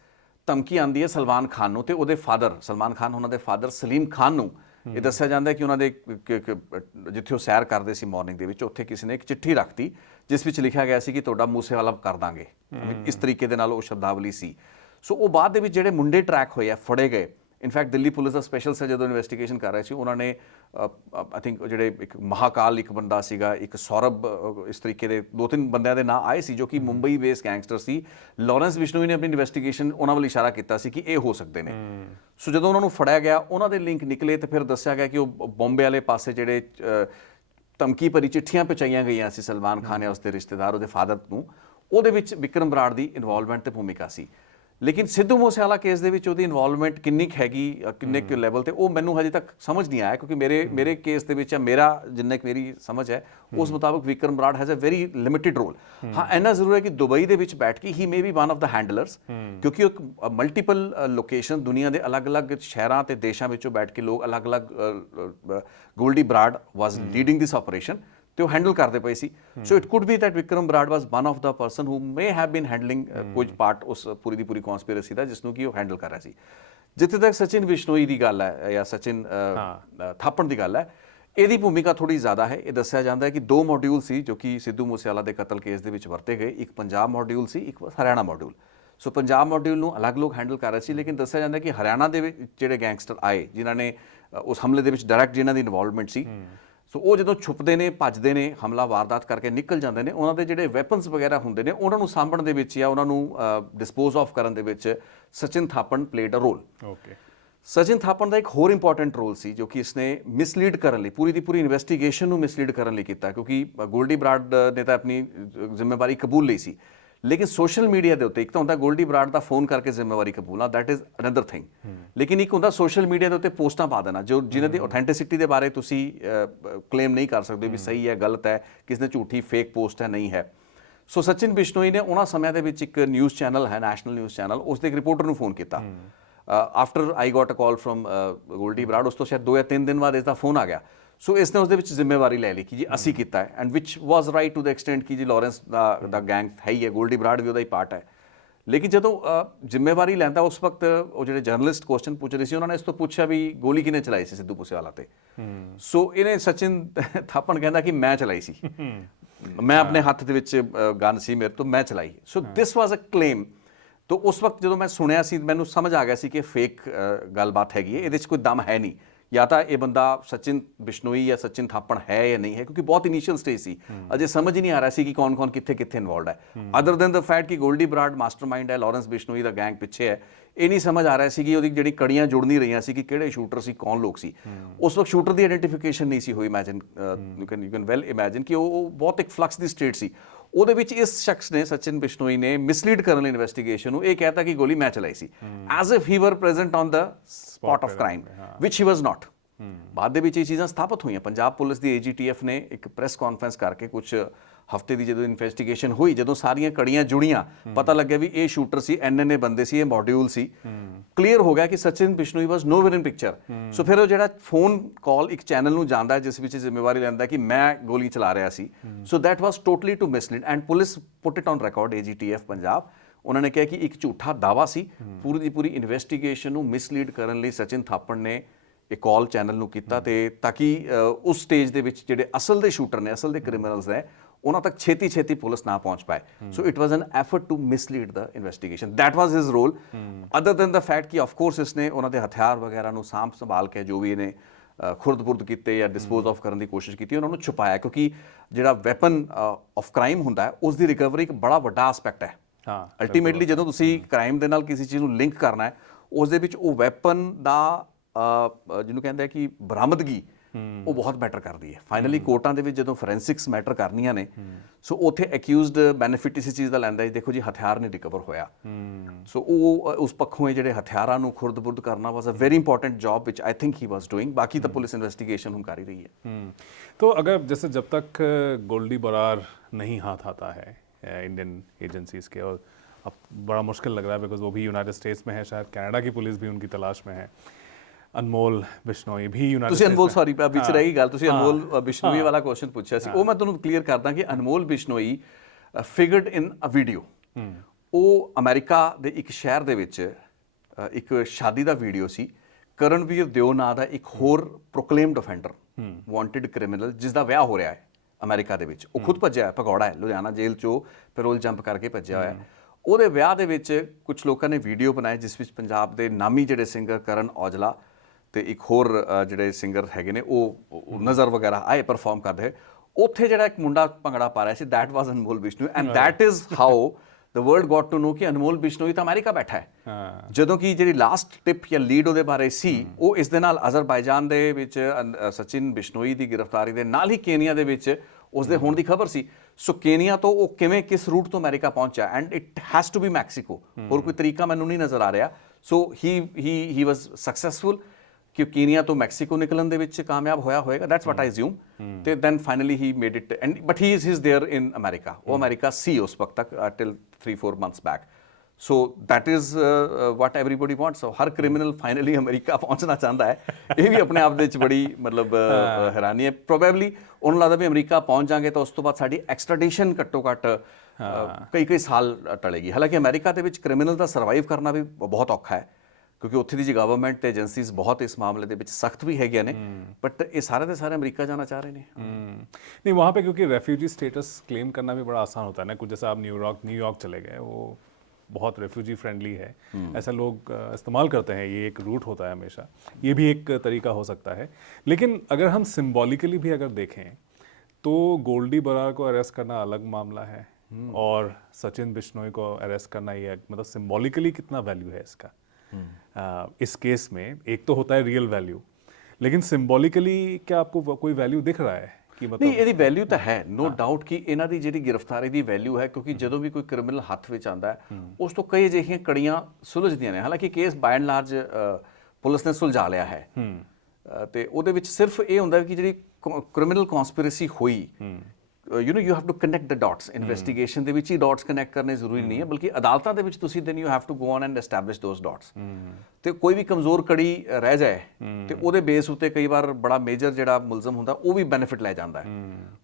ਧਮਕੀ ਆਉਂਦੀ ਹੈ ਸਲਮਾਨ ਖਾਨ ਨੂੰ ਤੇ ਉਹਦੇ ਫਾਦਰ, ਸਲਮਾਨ ਖਾਨ ਉਹਨਾਂ ਦੇ ਫਾਦਰ ਸਲੀਮ ਖਾਨ ਨੂੰ। ਇਹ ਦੱਸਿਆ ਜਾਂਦਾ ਕਿ ਉਹਨਾਂ ਦੇ ਜਿੱਥੇ ਉਹ ਸੈਰ ਕਰਦੇ ਸੀ ਮਾਰਨਿੰਗ ਦੇ ਵਿੱਚ, ਉੱਥੇ ਕਿਸੇ ਨੇ ਇੱਕ ਚਿੱਠੀ ਰੱਖਤੀ ਜਿਸ ਵਿੱਚ ਲਿਖਿਆ ਗਿਆ ਸੀ ਕਿ ਤੁਹਾਡਾ ਮੂਸੇਵਾਲਾ ਕਰ ਦਾਂਗੇ, ਇਸ ਤਰੀਕੇ ਦੇ ਨਾਲ ਉਹ ਸ਼ਬਦਾਵਲੀ ਸੀ। ਸੋ ਉਹ ਬਾਅਦ ਦੇ ਵਿੱਚ ਜਿਹੜੇ ਮੁੰਡੇ ਟਰੈਕ ਹੋਏ ਆ, ਫੜੇ ਗਏ। ਇਨਫੈਕਟ ਦਿੱਲੀ ਪੁਲਿਸ ਦਾ ਸਪੈਸ਼ਲ ਸੈੱਲ ਜਦੋਂ ਇਨਵੈਸਟੀਗੇਸ਼ਨ ਕਰ ਰਹੇ ਸੀ, ਉਹਨਾਂ ਨੇ ਆਈ ਥਿੰਕ ਜਿਹੜੇ ਇੱਕ ਮਹਾਕਾਲ ਇੱਕ ਬੰਦਾ ਸੀਗਾ, ਇੱਕ ਸੌਰਭ, ਇਸ ਤਰੀਕੇ ਦੇ 2-3 ਬੰਦਿਆਂ ਦੇ ਨਾਂ ਆਏ ਸੀ ਜੋ ਕਿ ਮੁੰਬਈ ਬੇਸ ਗੈਂਗਸਟਰ ਸੀ। ਲਾਰੈਂਸ ਬਿਸ਼ਨੋਈ ਨੇ ਆਪਣੀ ਇਨਵੈਸਟੀਗੇਸ਼ਨ ਉਹਨਾਂ ਵੱਲ ਇਸ਼ਾਰਾ ਕੀਤਾ ਸੀ ਕਿ ਇਹ ਹੋ ਸਕਦੇ ਨੇ। ਸੋ ਜਦੋਂ ਉਹਨਾਂ ਨੂੰ ਫੜਿਆ ਗਿਆ, ਉਹਨਾਂ ਦੇ ਲਿੰਕ ਨਿਕਲੇ ਤੇ ਫਿਰ ਦੱਸਿਆ ਗਿਆ ਕਿ ਉਹ ਬੰਬੇ ਵਾਲੇ ਪਾਸੇ ਜਿਹੜੇ ਧਮਕੀ ਭਰੀ ਚਿੱਠੀਆਂ ਪਹੁੰਚਾਈਆਂ ਗਈਆਂ ਸੀ ਸਲਮਾਨ ਖਾਨ ਜਾਂ ਉਸਦੇ ਰਿਸ਼ਤੇਦਾਰ, ਉਹਦੇ ਫਾਦਰ ਨੂੰ, ਉਹਦੇ ਵਿੱਚ ਵਿਕਰਮ ਬਰਾੜ ਦੀ ਇਨਵੋਲਵਮੈਂਟ ਤੇ ਭੂਮਿਕਾ ਸੀ। ਲੇਕਿਨ ਸਿੱਧੂ ਮੂਸੇਵਾਲਾ ਕੇਸ ਦੇ ਵਿੱਚ ਉਹਦੀ ਇਨਵੋਲਵਮੈਂਟ ਕਿੰਨੀ ਕੁ ਹੈਗੀ, ਕਿੰਨੇ ਕੁ ਲੈਵਲ ਤੇ, ਉਹ ਮੈਨੂੰ ਹਜੇ ਤੱਕ ਸਮਝ ਨਹੀਂ ਆਇਆ, ਕਿਉਂਕਿ ਮੇਰੇ ਕੇਸ ਦੇ ਵਿੱਚ ਮੇਰਾ ਜਿੰਨਾ ਕੁ ਮੇਰੀ ਸਮਝ ਹੈ ਉਸ ਮੁਤਾਬਕ Vikram Brar has a very limited role. ਹਾਂ, ਇੰਨਾ ਜ਼ਰੂਰ ਹੈ ਕਿ ਦੁਬਈ ਦੇ ਵਿੱਚ ਬੈਠ ਕੇ ਹੀ maybe one of the handlers, ਕਿਉਂਕਿ ਉਹ ਮਲਟੀਪਲ ਲੋਕੇਸ਼ਨ ਦੁਨੀਆ ਦੇ ਅਲੱਗ-ਅਲੱਗ ਸ਼ਹਿਰਾਂ ਤੇ ਦੇਸ਼ਾਂ ਵਿੱਚੋਂ ਬੈਠ ਕੇ ਲੋਕ ਅਲੱਗ-ਅਲੱਗ, Goldy Brar was leading this operation ਤੇ ਉਹ ਹੈਂਡਲ ਕਰਦੇ ਪਏ ਸੀ। So it could be that Vikram Brar was one of the person who may have been handling ਕੁਝ ਪਾਰਟ ਉਸ ਪੂਰੀ ਦੀ ਪੂਰੀ ਕਨਸਪੀਰੇਸੀ ਦਾ, ਜਿਸ ਨੂੰ ਕਿ ਉਹ ਹੈਂਡਲ ਕਰ ਰਿਹਾ ਸੀ। ਜਿੱਥੇ ਤੱਕ ਸਚਿਨ ਬਿਸ਼ਨੋਈ ਦੀ ਗੱਲ ਹੈ ਜਾਂ ਸਚਿਨ ਥਾਪੜ ਦੀ ਗੱਲ ਹੈ, ਇਹਦੀ ਭੂਮਿਕਾ ਥੋੜੀ ਜ਼ਿਆਦਾ ਹੈ। ਇਹ ਦੱਸਿਆ ਜਾਂਦਾ ਹੈ ਕਿ 2 ਮੋਡਿਊਲ ਸੀ ਜੋ ਕਿ ਸਿੱਧੂ ਮੂਸੇਵਾਲਾ ਦੇ ਕਤਲ ਕੇਸ ਦੇ ਵਿੱਚ ਵਰਤੇ ਗਏ, ਇੱਕ ਪੰਜਾਬ ਮੋਡਿਊਲ ਸੀ, ਇੱਕ ਹਰਿਆਣਾ ਮੋਡਿਊਲ। ਸੋ ਪੰਜਾਬ ਮੋਡਿਊਲ ਨੂੰ ਅਲੱਗ ਲੋਕ ਹੈਂਡਲ ਕਰ ਰਹੇ ਸੀ, ਲੇਕਿਨ ਦੱਸਿਆ ਜਾਂਦਾ ਕਿ ਹਰਿਆਣਾ ਦੇ ਵਿੱਚ ਜਿਹੜੇ ਗੈਂਗਸਟਰ ਆਏ, ਜਿਨ੍ਹਾਂ ਨੇ ਉਸ ਹਮਲੇ ਦੇ ਵਿੱਚ ਡਾਇਰੈਕਟ ਜਿਨ੍ਹਾਂ ਦੀ ਇਨਵੋਲਵਮੈਂਟ ਸੀ, ਸੋ ਉਹ ਜਦੋਂ ਛੁਪਦੇ ਨੇ, ਭੱਜਦੇ ਨੇ, ਹਮਲਾ ਵਾਰਦਾਤ ਕਰਕੇ ਨਿਕਲ ਜਾਂਦੇ ਨੇ, ਉਹਨਾਂ ਦੇ ਜਿਹੜੇ ਵੈਪਨਸ ਵਗੈਰਾ ਹੁੰਦੇ ਨੇ, ਉਹਨਾਂ ਨੂੰ ਸਾਂਭਣ ਦੇ ਵਿੱਚ ਜਾਂ ਉਹਨਾਂ ਨੂੰ ਡਿਸਪੋਜ਼ ਆਫ ਕਰਨ ਦੇ ਵਿੱਚ Sachin Thapar played a role. Okay, Sachin Thapar ਦਾ ਇੱਕ ਹੋਰ ਇੰਪੋਰਟੈਂਟ ਰੋਲ ਸੀ ਜੋ ਕਿ ਇਸਨੇ ਮਿਸਲੀਡ ਕਰਨ ਲਈ, ਪੂਰੀ ਦੀ ਪੂਰੀ ਇਨਵੈਸਟੀਗੇਸ਼ਨ ਨੂੰ ਮਿਸਲੀਡ ਕਰਨ ਲਈ ਕੀਤਾ, ਕਿਉਂਕਿ ਗੋਲਡੀ ਬਰਾੜ ਨੇ ਤਾਂ ਆਪਣੀ ਜ਼ਿੰਮੇਵਾਰੀ ਕਬੂਲ ਲਈ ਸੀ, ਲੇਕਿਨ ਸੋਸ਼ਲ ਮੀਡੀਆ ਦੇ ਉੱਤੇ ਇੱਕ ਤਾਂ ਹੁੰਦਾ ਗੋਲਡੀ ਬਰਾੜ ਦਾ ਫੋਨ ਕਰਕੇ ਜ਼ਿੰਮੇਵਾਰੀ ਕਬੂਲਣਾ, ਦੈਟ ਇਜ਼ ਅਨਦਰ ਥਿੰਗ, ਲੇਕਿਨ ਇੱਕ ਹੁੰਦਾ ਸੋਸ਼ਲ ਮੀਡੀਆ ਦੇ ਉੱਤੇ ਪੋਸਟਾਂ ਪਾ ਦੇਣਾ ਜੋ ਜਿਨ੍ਹਾਂ ਦੀ ਆਥੈਂਟਿਸਿਟੀ ਦੇ ਬਾਰੇ ਤੁਸੀਂ ਕਲੇਮ ਨਹੀਂ ਕਰ ਸਕਦੇ ਵੀ ਸਹੀ ਹੈ, ਗਲਤ ਹੈ, ਕਿਸ ਨੇ ਝੂਠੀ ਫੇਕ ਪੋਸਟ ਹੈ, ਨਹੀਂ ਹੈ। ਸੋ ਸਚਿਨ ਬਿਸ਼ਨੋਈ ਨੇ ਉਹਨਾਂ ਸਮਿਆਂ ਦੇ ਵਿੱਚ ਇੱਕ ਨਿਊਜ਼ ਚੈਨਲ ਹੈ, ਨੈਸ਼ਨਲ ਨਿਊਜ਼ ਚੈਨਲ, ਉਸ ਦੇ ਇੱਕ ਰਿਪੋਰਟਰ ਨੂੰ ਫੋਨ ਕੀਤਾ। ਆਫਟਰ ਆਈ ਗੋਟ ਅ ਕਾਲ ਫਰਮ ਗੋਲਡੀ ਬਰਾੜ, ਉਸ ਤੋਂ ਸ਼ਾਇਦ 2 ਜਾਂ 3 ਦਿਨ ਬਾਅਦ ਇਸ ਦਾ ਫੋਨ ਆ ਗਿਆ। ਸੋ ਇਸਨੇ ਉਸਦੇ ਵਿੱਚ ਜ਼ਿੰਮੇਵਾਰੀ ਲੈ ਲਈ ਕਿ ਜੀ ਅਸੀਂ ਕੀਤਾ ਹੈ, and which was right to the extent ਕਿ ਜੀ ਲਾਰੈਂਸ ਦਾ ਗੈਂਗ ਹੈ ਹੀ ਹੈ, ਗੋਲਡੀ ਬਰਾੜ ਵੀ ਉਹਦਾ ਹੀ ਪਾਰਟ ਹੈ। ਲੇਕਿਨ ਜਦੋਂ ਜ਼ਿੰਮੇਵਾਰੀ ਲੈਂਦਾ, ਉਸ ਵਕਤ ਉਹ ਜਿਹੜੇ ਜਰਨਲਿਸਟ ਕੁਐਸਚਨ ਪੁੱਛ ਰਹੇ ਸੀ, ਉਹਨਾਂ ਨੇ ਇਸ ਤੋਂ ਪੁੱਛਿਆ ਵੀ ਗੋਲੀ ਕਿਹਨੇ ਚਲਾਈ ਸੀ ਸਿੱਧੂ ਮੂਸੇਵਾਲਾ ਤੇ। ਸੋ ਇਹਨੇ ਸਚਿਨ ਥਾਪੜ ਕਹਿੰਦਾ ਕਿ ਮੈਂ ਚਲਾਈ ਸੀ, ਮੈਂ ਆਪਣੇ ਹੱਥ ਦੇ ਵਿੱਚ ਗਨ ਸੀ ਮੇਰੇ ਤੋਂ, ਮੈਂ ਚਲਾਈ। ਸੋ ਦਿਸ ਵਾਜ਼ ਅ ਕਲੇਮ। ਤੋ ਉਸ ਵਕਤ ਜਦੋਂ ਮੈਂ ਸੁਣਿਆ ਸੀ, ਮੈਨੂੰ ਸਮਝ ਆ ਗਿਆ ਸੀ ਕਿ ਫੇਕ ਗੱਲਬਾਤ ਹੈਗੀ ਹੈ, ਇਹਦੇ 'ਚ ਕੋਈ ਦਮ ਹੈ ਨਹੀਂ, ਜਾਂ ਤਾਂ ਇਹ ਬੰਦਾ ਸਚਿਨ ਬਿਸ਼ਨੋਈ ਜਾਂ ਸਚਿਨ ਥਾਪੜ ਹੈ ਜਾਂ ਨਹੀਂ ਹੈ, ਕਿਉਂਕਿ ਬਹੁਤ ਇਨੀਸ਼ੀਅਲ ਸਟੇਜ ਸੀ, ਅਜੇ ਸਮਝ ਹੀ ਨਹੀਂ ਆ ਰਿਹਾ ਸੀ ਕਿ ਕੌਣ ਕਿੱਥੇ ਇਨਵੋਲਡ ਹੈ, ਅਦਰ ਦੈਨ ਦ ਫੈਕਟ ਕਿ ਗੋਲਡੀ ਬਰਾੜ ਮਾਸਟਰਮਾਈਂਡ ਹੈ, ਲਾਰੈਂਸ ਬਿਸ਼ਨੋਈ ਦਾ ਗੈਂਗ ਪਿੱਛੇ ਹੈ। ਇਹ ਨਹੀਂ ਸਮਝ ਆ ਰਿਹਾ ਸੀ ਕਿ ਉਹਦੀ ਜਿਹੜੀ ਕੜੀਆਂ ਜੁੜ ਨਹੀਂ ਰਹੀਆਂ ਸੀ ਕਿ ਕਿਹੜੇ ਸ਼ੂਟਰ ਸੀ, ਕੌਣ ਲੋਕ ਸੀ। ਉਸ ਵਕਤ ਸ਼ੂਟਰ ਦੀ ਆਈਡੈਂਟੀਫਿਕੇਸ਼ਨ ਨਹੀਂ ਸੀ ਹੋਈ। Imagine, you can well imagine ਕਿ ਉਹ ਬਹੁਤ ਇੱਕ ਫਲਕਸ ਦੀ ਸਟੇਟ ਸੀ। ਉਹਦੇ ਵਿੱਚ ਇਸ ਸ਼ਖਸ ਨੇ, ਸਚਿਨ ਬਿਸ਼ਨੋਈ ਨੇ, ਮਿਸਲੀਡ ਕਰਨ ਲਈ ਇਨਵੈਸਟੀਗੇਸ਼ਨ ਨੂੰ ਇਹ ਕਹਿਤਾ ਕਿ ਗੋਲੀ ਮੈਂ ਚਲਾਈ ਸੀ, as if he were present on the spot of crime, which he was not. ਬਾਅਦ ਦੇ ਵਿੱਚ ਇਹ ਚੀਜ਼ਾਂ ਸਥਾਪਿਤ ਹੋਈਆਂ। ਪੰਜਾਬ ਪੁਲਿਸ ਦੀ AGTF ਨੇ ਇੱਕ ਪ੍ਰੈਸ ਕਾਨਫਰੰਸ ਕਰਕੇ ਕੁਝ ਹਫਤੇ ਦੀ ਜਦੋਂ ਇਨਵੈਸਟੀਗੇਸ਼ਨ ਹੋਈ, ਜਦੋਂ ਸਾਰੀਆਂ ਕੜੀਆਂ ਜੁੜੀਆਂ, ਪਤਾ ਲੱਗਿਆ ਵੀ ਇਹ ਸ਼ੂਟਰ ਸੀ, ਇੰਨੇ ਬੰਦੇ ਸੀ, ਇਹ ਮੋਡਿਊਲ ਸੀ, ਕਲੀਅਰ ਹੋ ਗਿਆ ਕਿ ਸਚਿਨ ਬਿਸ਼ਨੋਈ ਵਾਸ ਨੋਵੇਅਰ ਇਨ ਪਿਕਚਰ। ਸੋ ਫਿਰ ਉਹ ਜਿਹੜਾ ਫੋਨ ਕਾਲ ਇੱਕ ਚੈਨਲ ਨੂੰ ਜਾਂਦਾ ਹੈ ਜਿਸ ਵਿੱਚ ਜ਼ਿੰਮੇਵਾਰੀ ਲੈਂਦਾ ਕਿ ਮੈਂ ਗੋਲੀ ਚਲਾ ਰਿਹਾ ਸੀ, so that was totally to mislead and police put it on record, AGTF Punjab. ਉਹਨਾਂ ਨੇ ਕਿਹਾ ਕਿ ਇੱਕ ਝੂਠਾ ਦਾਵਾ ਸੀ, ਪੂਰੀ ਦੀ ਪੂਰੀ ਇਨਵੈਸਟੀਗੇਸ਼ਨ ਨੂੰ ਮਿਸਲੀਡ ਕਰਨ ਲਈ ਸਚਿਨ ਥਾਪੜ ਨੇ ਇਹ ਕਾਲ ਚੈਨਲ ਨੂੰ ਕੀਤਾ, ਤੇ ਤਾਂ ਕਿ ਉਸ ਸਟੇਜ ਦੇ ਵਿੱਚ ਜਿਹੜੇ ਅਸਲ ਦੇ ਸ਼ੂਟਰ ਨੇ, ਅਸਲ ਦੇ ਕ੍ਰਿਮੀਨਲਸ ਨੇ, ਉਹਨਾਂ ਤੱਕ ਛੇਤੀ ਪੁਲਿਸ ਨਾ ਪਹੁੰਚ ਪਾਏ। So it was an effort to mislead the investigation, that was his role, other than the fact ਕਿ ਆਫ ਕੋਰਸ ਇਸਨੇ ਉਹਨਾਂ ਦੇ ਹਥਿਆਰ ਵਗੈਰਾ ਨੂੰ ਸਾਂਭ ਸੰਭਾਲ ਕੇ ਜੋ ਵੀ ਇਹਨੇ ਖੁਰਦ-ਬੁਰਦ ਕੀਤੇ ਜਾਂ ਡਿਸਪੋਜ਼ ਆਫ ਕਰਨ ਦੀ ਕੋਸ਼ਿਸ਼ ਕੀਤੀ, ਉਹਨਾਂ ਨੂੰ ਛੁਪਾਇਆ, ਕਿਉਂਕਿ ਜਿਹੜਾ ਵੈਪਨ ਆਫ ਕ੍ਰਾਈਮ ਹੁੰਦਾ ਹੈ ਉਸ ਦੀ ਰਿਕਵਰੀ ਇੱਕ ਬੜਾ ਵੱਡਾ ਐਸਪੈਕਟ ਹੈ। ਅਲਟੀਮੇਟਲੀ ਜਦੋਂ ਤੁਸੀਂ ਕ੍ਰਾਈਮ ਦੇ ਨਾਲ ਕਿਸੇ ਚੀਜ਼ ਨੂੰ ਲਿੰਕ ਕਰਨਾ ਹੈ, ਉਸ ਦੇ ਵਿੱਚ ਉਹ ਵੈਪਨ ਦਾ ਜਿਹਨੂੰ ਕਹਿੰਦੇ ਆ ਕਿ ਬਰਾਮਦਗੀ ਉਹ ਬਹੁਤ ਮੈਟਰ ਕਰਦੀ ਹੈ। ਫਾਈਨਲੀ ਕੋਰਟਾਂ ਦੇ ਵਿੱਚ ਜਦੋਂ ਫੋਰੈਂਸਿਕਸ ਮੈਟਰ ਕਰਨੀਆਂ ਨੇ, ਸੋ ਉੱਥੇ ਅਕਿਊਜ਼ਡ ਬੈਨੀਫਿਟ ਇਸੇ ਚੀਜ਼ ਦਾ ਲੈਂਦਾ ਹੈ, ਦੇਖੋ ਜੀ ਹਥਿਆਰ ਨਹੀਂ ਰਿਕਵਰ ਹੋਇਆ, ਸੋ ਉਹ ਉਸ ਪੱਖੋਂ ਇਹ ਜਿਹੜੇ ਹਥਿਆਰਾਂ ਨੂੰ ਖੁਰਦ-ਬੁਰਦ ਕਰਨਾ was a very important job which I think he was doing. बाकी तो पुलिस इन्वेस्टिगेशन हम कर ही रही है। तो अगर जैसे जब तक गोल्डी बरार नहीं हाथ आता है इंडियन एजेंसीज के, और अब बड़ा मुश्किल लग रहा है बिकॉज वो भी यूनाइटेड स्टेट्स में है, शायद कनाडा की पुलिस भी उनकी तलाश में है, ਅਨਮੋਲ ਬਿਸ਼ਨੋਈ ਵੀ ਯੂਨਾਈਟਿਡ ਤੁਸੀਂ ਅਨਮੋਲ ਸੌਰੀ ਵਿੱਚ ਰਹੀ ਗੱਲ, ਤੁਸੀਂ ਅਨਮੋਲ ਬਿਸ਼ਨੋਈ ਵਾਲਾ ਕੁਐਸਚਨ ਪੁੱਛਿਆ ਸੀ, ਉਹ ਮੈਂ ਤੁਹਾਨੂੰ ਕਲੀਅਰ ਕਰਦਾ ਕਿ ਅਨਮੋਲ ਬਿਸ਼ਨੋਈ ਫਿਗਰਡ ਇਨ ਅ ਵੀਡੀਓ। ਉਹ ਅਮਰੀਕਾ ਦੇ ਇੱਕ ਸ਼ਹਿਰ ਦੇ ਵਿੱਚ ਇੱਕ ਸ਼ਾਦੀ ਦਾ ਵੀਡੀਓ ਸੀ। ਕਰਨਵੀਰ ਦਿਓ ਨਾਂ ਦਾ ਇੱਕ ਹੋਰ ਪ੍ਰੋਕਲੇਮਡ ਅਫੈਂਡਰ, ਵਾਂਟਡ ਕ੍ਰਿਮੀਨਲ, ਜਿਸ ਦਾ ਵਿਆਹ ਹੋ ਰਿਹਾ ਹੈ ਅਮਰੀਕਾ ਦੇ ਵਿੱਚ, ਉਹ ਖੁਦ ਭੱਜਿਆ ਹੈ, ਭਗੌੜਾ ਹੈ, ਲੁਧਿਆਣਾ ਜੇਲ੍ਹ ਚੋਂ ਪੈਰੋਲ ਜੰਪ ਕਰਕੇ ਭੱਜਿਆ ਹੋਇਆ। ਉਹਦੇ ਵਿਆਹ ਦੇ ਵਿੱਚ ਕੁਝ ਲੋਕਾਂ ਨੇ ਵੀਡੀਓ ਬਣਾਏ ਜਿਸ ਵਿੱਚ ਪੰਜਾਬ ਦੇ ਨਾਮੀ ਜਿਹੜੇ ਸਿੰਗਰ ਕਰਨ ਔਜਲਾ ਤੇ ਇੱਕ ਹੋਰ ਜਿਹੜੇ ਸਿੰਗਰ ਹੈਗੇ ਨੇ ਉਹ ਨਜ਼ਰ ਵਗੈਰਾ ਆਏ ਪਰਫਾਰਮ ਕਰਦੇ ਹੋਏ। ਉੱਥੇ ਜਿਹੜਾ ਇੱਕ ਮੁੰਡਾ ਭੰਗੜਾ ਪਾ ਰਿਹਾ ਸੀ, that was Anmol Bishnoi, and that is how the world got to know ਕਿ ਅਨਮੋਲ ਬਿਸ਼ਨੋਈ ਤਾਂ ਅਮਰੀਕਾ ਬੈਠਾ ਹੈ। ਜਦੋਂ ਕਿ ਜਿਹੜੀ ਲਾਸਟ ਟਿਪ ਜਾਂ ਲੀਡ ਉਹਦੇ ਬਾਰੇ ਸੀ, ਉਹ ਇਸ ਦੇ ਨਾਲ ਅਜ਼ਰਬਾਈਜਾਨ ਦੇ ਵਿੱਚ ਸਚਿਨ ਬਿਸ਼ਨੋਈ ਦੀ ਗ੍ਰਿਫਤਾਰੀ ਦੇ ਨਾਲ ਹੀ ਕੇਨੀਆ ਦੇ ਵਿੱਚ ਉਸਦੇ ਹੋਣ ਦੀ ਖਬਰ ਸੀ। ਸੋ ਕੇਨੀਆ ਤੋਂ ਉਹ ਕਿਵੇਂ ਕਿਸ ਰੂਟ ਤੋਂ ਅਮਰੀਕਾ ਪਹੁੰਚਿਆ, and it has to be Mexico, ਹੋਰ ਕੋਈ ਤਰੀਕਾ ਮੈਨੂੰ ਨਹੀਂ ਨਜ਼ਰ ਆ ਰਿਹਾ। ਸੋ ਹੀ ਵਾਸ ਸਕਸੈਸਫੁਲ ਕਿ ਕੀਨੀਆ ਤੋਂ ਮੈਕਸੀਕੋ ਨਿਕਲਣ ਦੇ ਵਿੱਚ ਕਾਮਯਾਬ ਹੋਇਆ ਹੋਏਗਾ, ਦੈਟਸ ਵਾਟ ਆਈ ਅਸਿਊਮ। ਤੇ then finally he made it, and but he is there in ਅਮਰੀਕਾ। ਉਹ ਅਮਰੀਕਾ ਸੀ ਉਸ ਵਕਤ ਤੱਕ till 3-4 months back. So that is what everybody wants. So ਹਰ ਕ੍ਰਿਮੀਨਲ ਫਾਈਨਲੀ ਅਮਰੀਕਾ ਪਹੁੰਚਣਾ ਚਾਹੁੰਦਾ ਹੈ। ਇਹ ਵੀ ਆਪਣੇ ਆਪ ਦੇ ਵਿੱਚ ਬੜੀ ਮਤਲਬ ਹੈਰਾਨੀ ਹੈ। ਪ੍ਰੋਬੇਬਲੀ ਉਹਨੂੰ ਲੱਗਦਾ ਵੀ ਅਮਰੀਕਾ ਪਹੁੰਚ ਜਾਵਾਂਗੇ ਤਾਂ ਉਸ ਤੋਂ ਬਾਅਦ ਸਾਡੀ ਐਕਸਟ੍ਰੈਡੀਸ਼ਨ ਘੱਟੋ ਘੱਟ ਕਈ ਸਾਲ ਟਲੇਗੀ। ਹਾਲਾਂਕਿ ਅਮਰੀਕਾ ਦੇ ਵਿੱਚ ਕ੍ਰਿਮੀਨਲ ਦਾ ਸਰਵਾਈਵ ਕਰਨਾ ਵੀ ਬਹੁਤ ਔਖਾ ਹੈ, ਕਿਉਂਕਿ ਉੱਥੇ ਦੀ ਜੀ ਗਵਰਨਮੈਂਟ ਤੇ ਏਜੰਸੀਜ਼ ਬਹੁਤ ਇਸ ਮਾਮਲੇ ਦੇ ਵਿੱਚ ਸਖਤ भी ਹੈਗੀਆਂ ਨੇ, बट ये सारे के सारे अमेरिका जाना चाह रहे हैं। नहीं, वहाँ पे क्योंकि रेफ्यूजी स्टेटस क्लेम करना भी बड़ा आसान होता है ना। कुछ जैसे आप न्यूयॉर्क चले गए, वो बहुत रेफ्यूजी फ्रेंडली है, ऐसा लोग इस्तेमाल करते हैं, ये एक रूट होता है हमेशा, ये भी एक तरीका हो सकता है। लेकिन अगर हम सिम्बॉलिकली भी अगर देखें तो गोल्डी बरार को अरेस्ट करना अलग मामला है, और सचिन बिश्नोई को अरेस्ट करना ये मतलब सिम्बॉलिकली कितना वैल्यू है इसका इस केस में। एक तो होता है रियल वैल्यू, लेकिन सिंबॉलिकली क्या आपको कोई वैल्यू दिख रहा है कि मतलब? नहीं, ਇਹਦੀ ਵੈਲਿਊ ਤਾਂ ਹੈ, ਨੋ ਡਾਊਟ ਕਿ ਇਹਨਾਂ ਦੀ ਜਿਹੜੀ ਗ੍ਰਿਫਤਾਰੀ ਦੀ ਵੈਲਿਊ ਹੈ, ਕਿਉਂਕਿ ਜਦੋਂ ਵੀ ਕੋਈ ਕ੍ਰਿਮੀਨਲ ਹੱਥ ਵਿੱਚ ਆਉਂਦਾ ਹੈ ਉਸ ਤੋਂ ਕਈ ਅਜਿਹੀਆਂ ਕੜੀਆਂ ਸੁਲਝਦੀਆਂ ਨੇ। ਹਾਲਾਂਕਿ case by and large police ਨੇ ਸੁਲਝਾ ਲਿਆ ਹੈ, ਤੇ ਉਹਦੇ ਵਿੱਚ ਸਿਰਫ ਇਹ ਹੁੰਦਾ ਕਿ ਜਿਹੜੀ ਕ੍ਰਿਮੀਨਲ ਕਨਸਪੀਰੇਸੀ ਹੋਈ, you have to connect the dots. Investigation ਦੇ ਵਿੱਚ ਹੀ ਡਾਟਸ ਕਨੈਕਟ ਕਰਨੇ ਜ਼ਰੂਰੀ ਨਹੀਂ ਹੈ, ਬਲਕਿ ਅਦਾਲਤਾਂ ਦੇ ਵਿੱਚ ਤੁਸੀਂ then you have to go on and establish those dots. ਤੇ ਕੋਈ ਵੀ ਕਮਜ਼ੋਰ ਕੜੀ ਰਹਿ ਜਾਏ ਤੇ ਉਹਦੇ ਬੇਸ ਉੱਤੇ ਕਈ ਵਾਰ ਬੜਾ ਮੇਜਰ ਜਿਹੜਾ ਮੁਲਜ਼ਮ ਹੁੰਦਾ ਉਹ ਵੀ ਬੈਨੀਫਿਟ ਲੈ ਜਾਂਦਾ ਹੈ।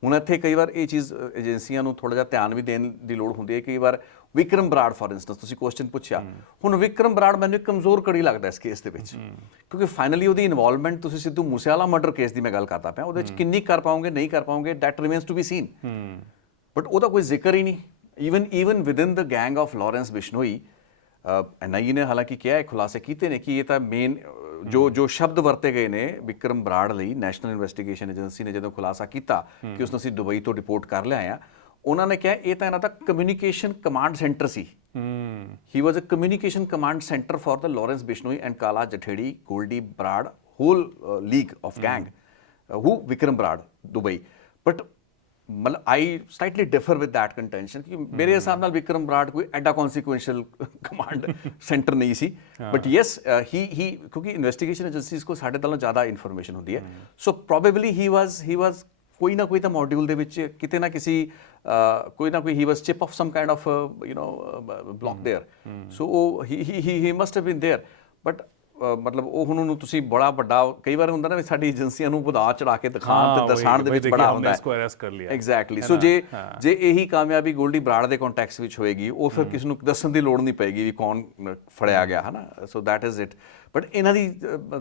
ਹੁਣ ਇੱਥੇ ਕਈ ਵਾਰ ਇਹ ਚੀਜ਼ ਏਜੰਸੀਆਂ ਨੂੰ ਥੋੜਾ ਜਿਹਾ ਧਿਆਨ ਵੀ ਦੇਣ ਦੀ ਲੋੜ ਹੁੰਦੀ ਹੈ। ਕਈ ਵਾਰ ਵਿਕਰਮ ਬਰਾੜ ਫॉर ਇੰਸਟੈਂਸ ਤੁਸੀਂ ਕੁਐਸਚਨ ਪੁੱਛਿਆ, ਹੁਣ ਵਿਕਰਮ ਬਰਾੜ ਮੈਨੂੰ ਇੱਕ ਕਮਜ਼ੋਰ ਕੜੀ ਲੱਗਦਾ ਇਸ ਕੇਸ ਦੇ ਵਿੱਚ, ਕਿਉਂਕਿ ਫਾਈਨਲੀ ਉਹਦੀ ਇਨਵੋਲਵਮੈਂਟ ਤੁਸੀਂ ਸਿੱਧੂ ਮੂਸੇਵਾਲਾ ਮਰਡਰ ਕੇਸ ਦੀ ਮੈਂ ਗੱਲ ਕਰਦਾ ਪਿਆ, ਉਹਦੇ ਵਿੱਚ ਕਿੰਨੀ ਕਰ ਪਾਓਗੇ ਨਹੀਂ ਕਰ ਪਾਓਗੇ, that remains to be seen. But ਉਹਦਾ ਕੋਈ ਜ਼ਿਕਰ ਹੀ ਨਹੀਂ। Even within the gang of Lawrence Bishnoi, NIA ਨੇ ਹਾਲਾਂਕਿ ਕਿਹਾ, ਖੁਲਾਸੇ ਕੀਤੇ ਨੇ ਕਿ ਇਹ ਤਾਂ ਮੇਨ ਜੋ ਸ਼ਬਦ ਵਰਤੇ ਗਏ ਨੇ ਵਿਕਰਮ ਬਰਾੜ ਲਈ, ਨੈਸ਼ਨਲ ਇਨਵੈਸਟੀਗੇਸ਼ਨ ਏਜੰਸੀ ਨੇ ਜਦੋਂ ਖੁਲਾਸਾ ਕੀਤਾ ਕਿ ਉਸ ਨੂੰ ਅਸੀਂ ਦੁਬਈ ਤੋਂ ਡਿਪੋਰਟ ਕਰ ਲਿਆਏ ਆ, ਉਹਨਾਂ ਨੇ ਕਿਹਾ ਇਹ ਤਾਂ ਇਹਨਾਂ ਦਾ ਕਮਿਊਨੀਕੇਸ਼ਨ ਕਮਾਂਡ ਸੈਂਟਰ ਸੀ। He was a communication command centre for the Lawrence Bishnoi and Kala Jathedi Goldy Brar whole league of gang who Vikram Brar Dubai. But मतलब I slightly differ with that contention कि मेरे हिसाब नाल विक्रम बराड़ कोई एडा कॉन्सिक्वेंशियल कमांड सेंटर नहीं सी, बट यस ही क्योंकि इन्वेस्टिगेशन एजेंसीज को साढ़े नालों ज़्यादा इन्फॉर्मेशन होती है, सो प्रोबेबली ही वाज ਕੋਈ ਨਾ ਕੋਈ ਤਾਂ ਮੋਡਿਊਲ ਦੇ ਵਿੱਚ ਕਿਤੇ ਨਾ ਕਿਸੇ ਕੋਈ ਨਾ ਕੋਈ he was chip off some kind of block there so ਉਹ he must have been there but ਮਤਲਬ ਉਹ ਹੁਣ ਉਹਨੂੰ ਤੁਸੀਂ ਬੜਾ ਵੱਡਾ ਕਈ ਵਾਰ ਹੁੰਦਾ ਨਾ ਵੀ ਸਾਡੀ ਏਜੰਸੀਆਂ ਨੂੰ ਵਧਾ ਚੜਾ ਕੇ ਦਿਖਾਉਣ ਤੇ ਦਰਸਾਉਣ ਦੇ ਵਿੱਚ ਬੜਾ ਹੁੰਦਾ इसको अरेस्ट कर लिया ਐਗਜ਼ੈਕਟਲੀ ਸੋ ਜੇ ਇਹੀ ਕਾਮਯਾਬੀ ਗੋਲਡੀ ਬਰਾੜ ਦੇ ਕੰਟੈਕਸਟ ਵਿੱਚ ਹੋਏਗੀ ਉਹ ਫਿਰ ਕਿਸ ਨੂੰ ਦੱਸਣ ਦੀ ਲੋੜ ਨਹੀਂ ਪਏਗੀ ਵੀ ਕੌਣ ਫੜਿਆ ਗਿਆ ਹੈ ਨਾ ਸੋ ਦੈਟ ਇਜ਼ ਇਟ ਬਟ ਇਹਨਾਂ ਦੀ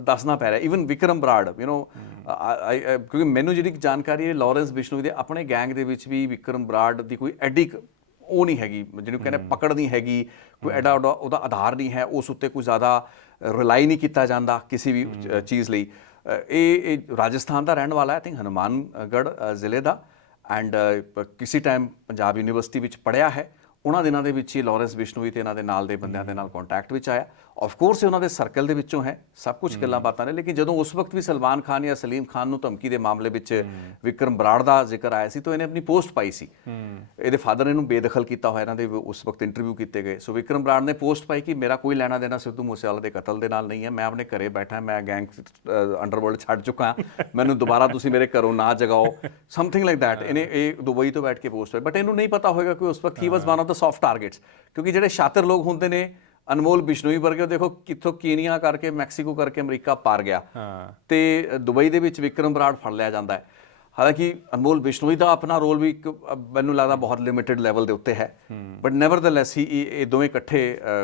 ਦੱਸਣਾ ਪੈ ਰਿਹਾ ਈਵਨ ਵਿਕਰਮ ਬਰਾੜ ਕਿਉਂਕਿ ਮੈਨੂੰ ਜਿਹੜੀ ਜਾਣਕਾਰੀ ਹੈ ਲਾਰੈਂਸ ਬਿਸ਼ਨੋਈ ਦੇ ਆਪਣੇ ਗੈਂਗ ਦੇ ਵਿੱਚ ਵੀ ਵਿਕਰਮ ਬਰਾੜ ਦੀ ਕੋਈ ਐਡੀ ਉਹ ਨਹੀਂ ਹੈਗੀ ਜਿਹਨੂੰ ਕਹਿੰਦੇ ਪਕੜ ਨਹੀਂ ਹੈਗੀ ਕੋਈ ਐਡਾ ਉਹਦਾ ਆਧਾਰ ਨਹੀਂ ਹੈ ਉਸ ਉੱਤੇ ਕੋਈ ਜ਼ਿਆਦਾ ਰਿਲਾਈ ਨਹੀਂ ਕੀਤਾ ਜਾਂਦਾ ਕਿਸੇ ਵੀ ਚੀਜ਼ ਲਈ ਇਹ ਰਾਜਸਥਾਨ ਦਾ ਰਹਿਣ ਵਾਲਾ ਹੈ ਆਈ ਥਿੰਕ ਹਨੂੰਮਾਨਗੜ੍ਹ ਜ਼ਿਲ੍ਹੇ ਦਾ ਐਂਡ ਕਿਸੇ ਟਾਈਮ ਪੰਜਾਬ ਯੂਨੀਵਰਸਿਟੀ ਵਿੱਚ ਪੜ੍ਹਿਆ ਹੈ ਉਹਨਾਂ ਦਿਨਾਂ ਦੇ ਵਿੱਚ ਹੀ ਲਾਰੈਂਸ ਬਿਸ਼ਨੋਈ ਤੇ ਇਹਨਾਂ ਦੇ ਨਾਲ ਦੇ ਬੰਦਿਆਂ ਦੇ ਨਾਲ ਕੰਟੈਕਟ ਵਿੱਚ ਆਇਆ ਆਫ ਕੋਰਸ ਉਹਨਾਂ ਦੇ ਸਰਕਲ ਦੇ ਵਿੱਚੋਂ ਹੈ ਸਭ ਕੁਝ ਗੱਲਾਂ ਬਾਤਾਂ ਨੇ ਲੇਕਿਨ ਜਦੋਂ ਉਸ ਵਕਤ ਵੀ ਸਲਮਾਨ ਖਾਨ ਜਾਂ ਸਲੀਮ ਖਾਨ ਨੂੰ ਧਮਕੀ ਦੇ ਮਾਮਲੇ ਵਿੱਚ ਵਿਕਰਮ ਬਰਾੜ ਦਾ ਜ਼ਿਕਰ ਆਇਆ ਸੀ ਤਾਂ ਇਹਨੇ ਆਪਣੀ ਪੋਸਟ ਪਾਈ ਸੀ ਇਹਦੇ ਫਾਦਰ ਨੇ ਇਹਨੂੰ ਬੇਦਖਲ ਕੀਤਾ ਹੋਇਆ ਇਹਨਾਂ ਦੇ ਉਸ ਵਕਤ ਇੰਟਰਵਿਊ ਕੀਤੇ ਗਏ ਸੋ ਵਿਕਰਮ ਬਰਾੜ ਨੇ ਪੋਸਟ ਪਾਈ ਕਿ ਮੇਰਾ ਕੋਈ ਲੈਣਾ ਦੇਣਾ ਸਿੱਧੂ ਮੂਸੇਵਾਲਾ ਦੇ ਕਤਲ ਦੇ ਨਾਲ ਨਹੀਂ ਹੈ ਮੈਂ ਆਪਣੇ ਘਰੇ ਬੈਠਾ ਮੈਂ ਗੈਂਗ ਅੰਡਰਵਰਲਡ ਛੱਡ ਚੁੱਕਾ ਮੈਨੂੰ ਦੁਬਾਰਾ ਤੁਸੀਂ ਮੇਰੇ ਘਰੋਂ ਨਾ ਜਗਾਓ ਸਮਥਿੰਗ ਲਾਈਕ ਦੈਟ ਇਹਨੇ ਇਹ ਦੁਬਈ ਤੋਂ ਬੈਠ ਕੇ ਪੋਸਟ ਪਾਈ ਬਟ ਇਹਨੂੰ ਨਹੀਂ ਪਤਾ ਹੋਏਗਾ ਕਿ ਉਸ ਵਕਤ he was one of the soft targets ਕਿਉਂਕਿ ਜਿਹੜੇ ਸ਼ਾਤਰ ਲੋਕ ਹੁੰਦੇ ਨੇ ਅਨਮੋਲ ਬਿਸ਼ਨੋਈ ਵਰਗੇ ਦੇਖੋ ਕਿੱਥੋਂ ਕੀਨੀਆ ਕਰਕੇ ਮੈਕਸੀਕੋ ਕਰਕੇ ਅਮਰੀਕਾ ਪਾਰ ਗਿਆ ਤੇ ਦੁਬਈ ਦੇ ਵਿੱਚ ਵਿਕਰਮ ਬਰਾੜ ਫੜ ਲਿਆ ਜਾਂਦਾ ਹੈ ਹਾਲਾਂਕਿ ਅਨਮੋਲ ਬਿਸ਼ਨੋਈ ਦਾ ਆਪਣਾ ਰੋਲ ਵੀ ਮੈਨੂੰ ਲੱਗਦਾ ਬਹੁਤ ਲਿਮਿਟਿਡ ਲੈਵਲ ਦੇ ਉੱਤੇ ਹੈ ਬਟ ਨੈਵਰਦਲੈਸ ਹੀ ਇਹ ਦੋਵੇਂ ਇਕੱਠੇ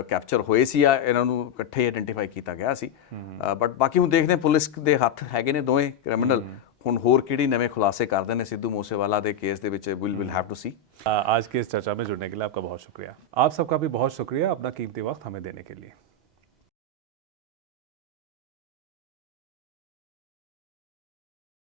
ਕੈਪਚਰ ਹੋਏ ਸੀ ਜਾਂ ਇਹਨਾਂ ਨੂੰ ਇਕੱਠੇ ਆਇਡੈਂਟੀਫਾਈ ਕੀਤਾ ਗਿਆ ਸੀ ਬਟ ਬਾਕੀ ਹੁਣ ਦੇਖਦੇ ਹਾਂ ਪੁਲਿਸ ਦੇ ਹੱਥ ਹੈਗੇ ਨੇ ਦੋਵੇਂ ਕ੍ਰਿਮੀਨਲ ਹੁਣ ਹੋਰ ਕਿਹੜੀ ਨਵੇਂ ਖੁਲਾਸੇ ਕਰਦੇ ਨੇ सिद्धू मूसेवाला के केस ਦੇ ਵਿੱਚ विल हैव टू सी आज की इस चर्चा में जुड़ने के लिए आपका बहुत शुक्रिया आप सबका भी बहुत शुक्रिया अपना कीमती वक्त हमें देने के लिए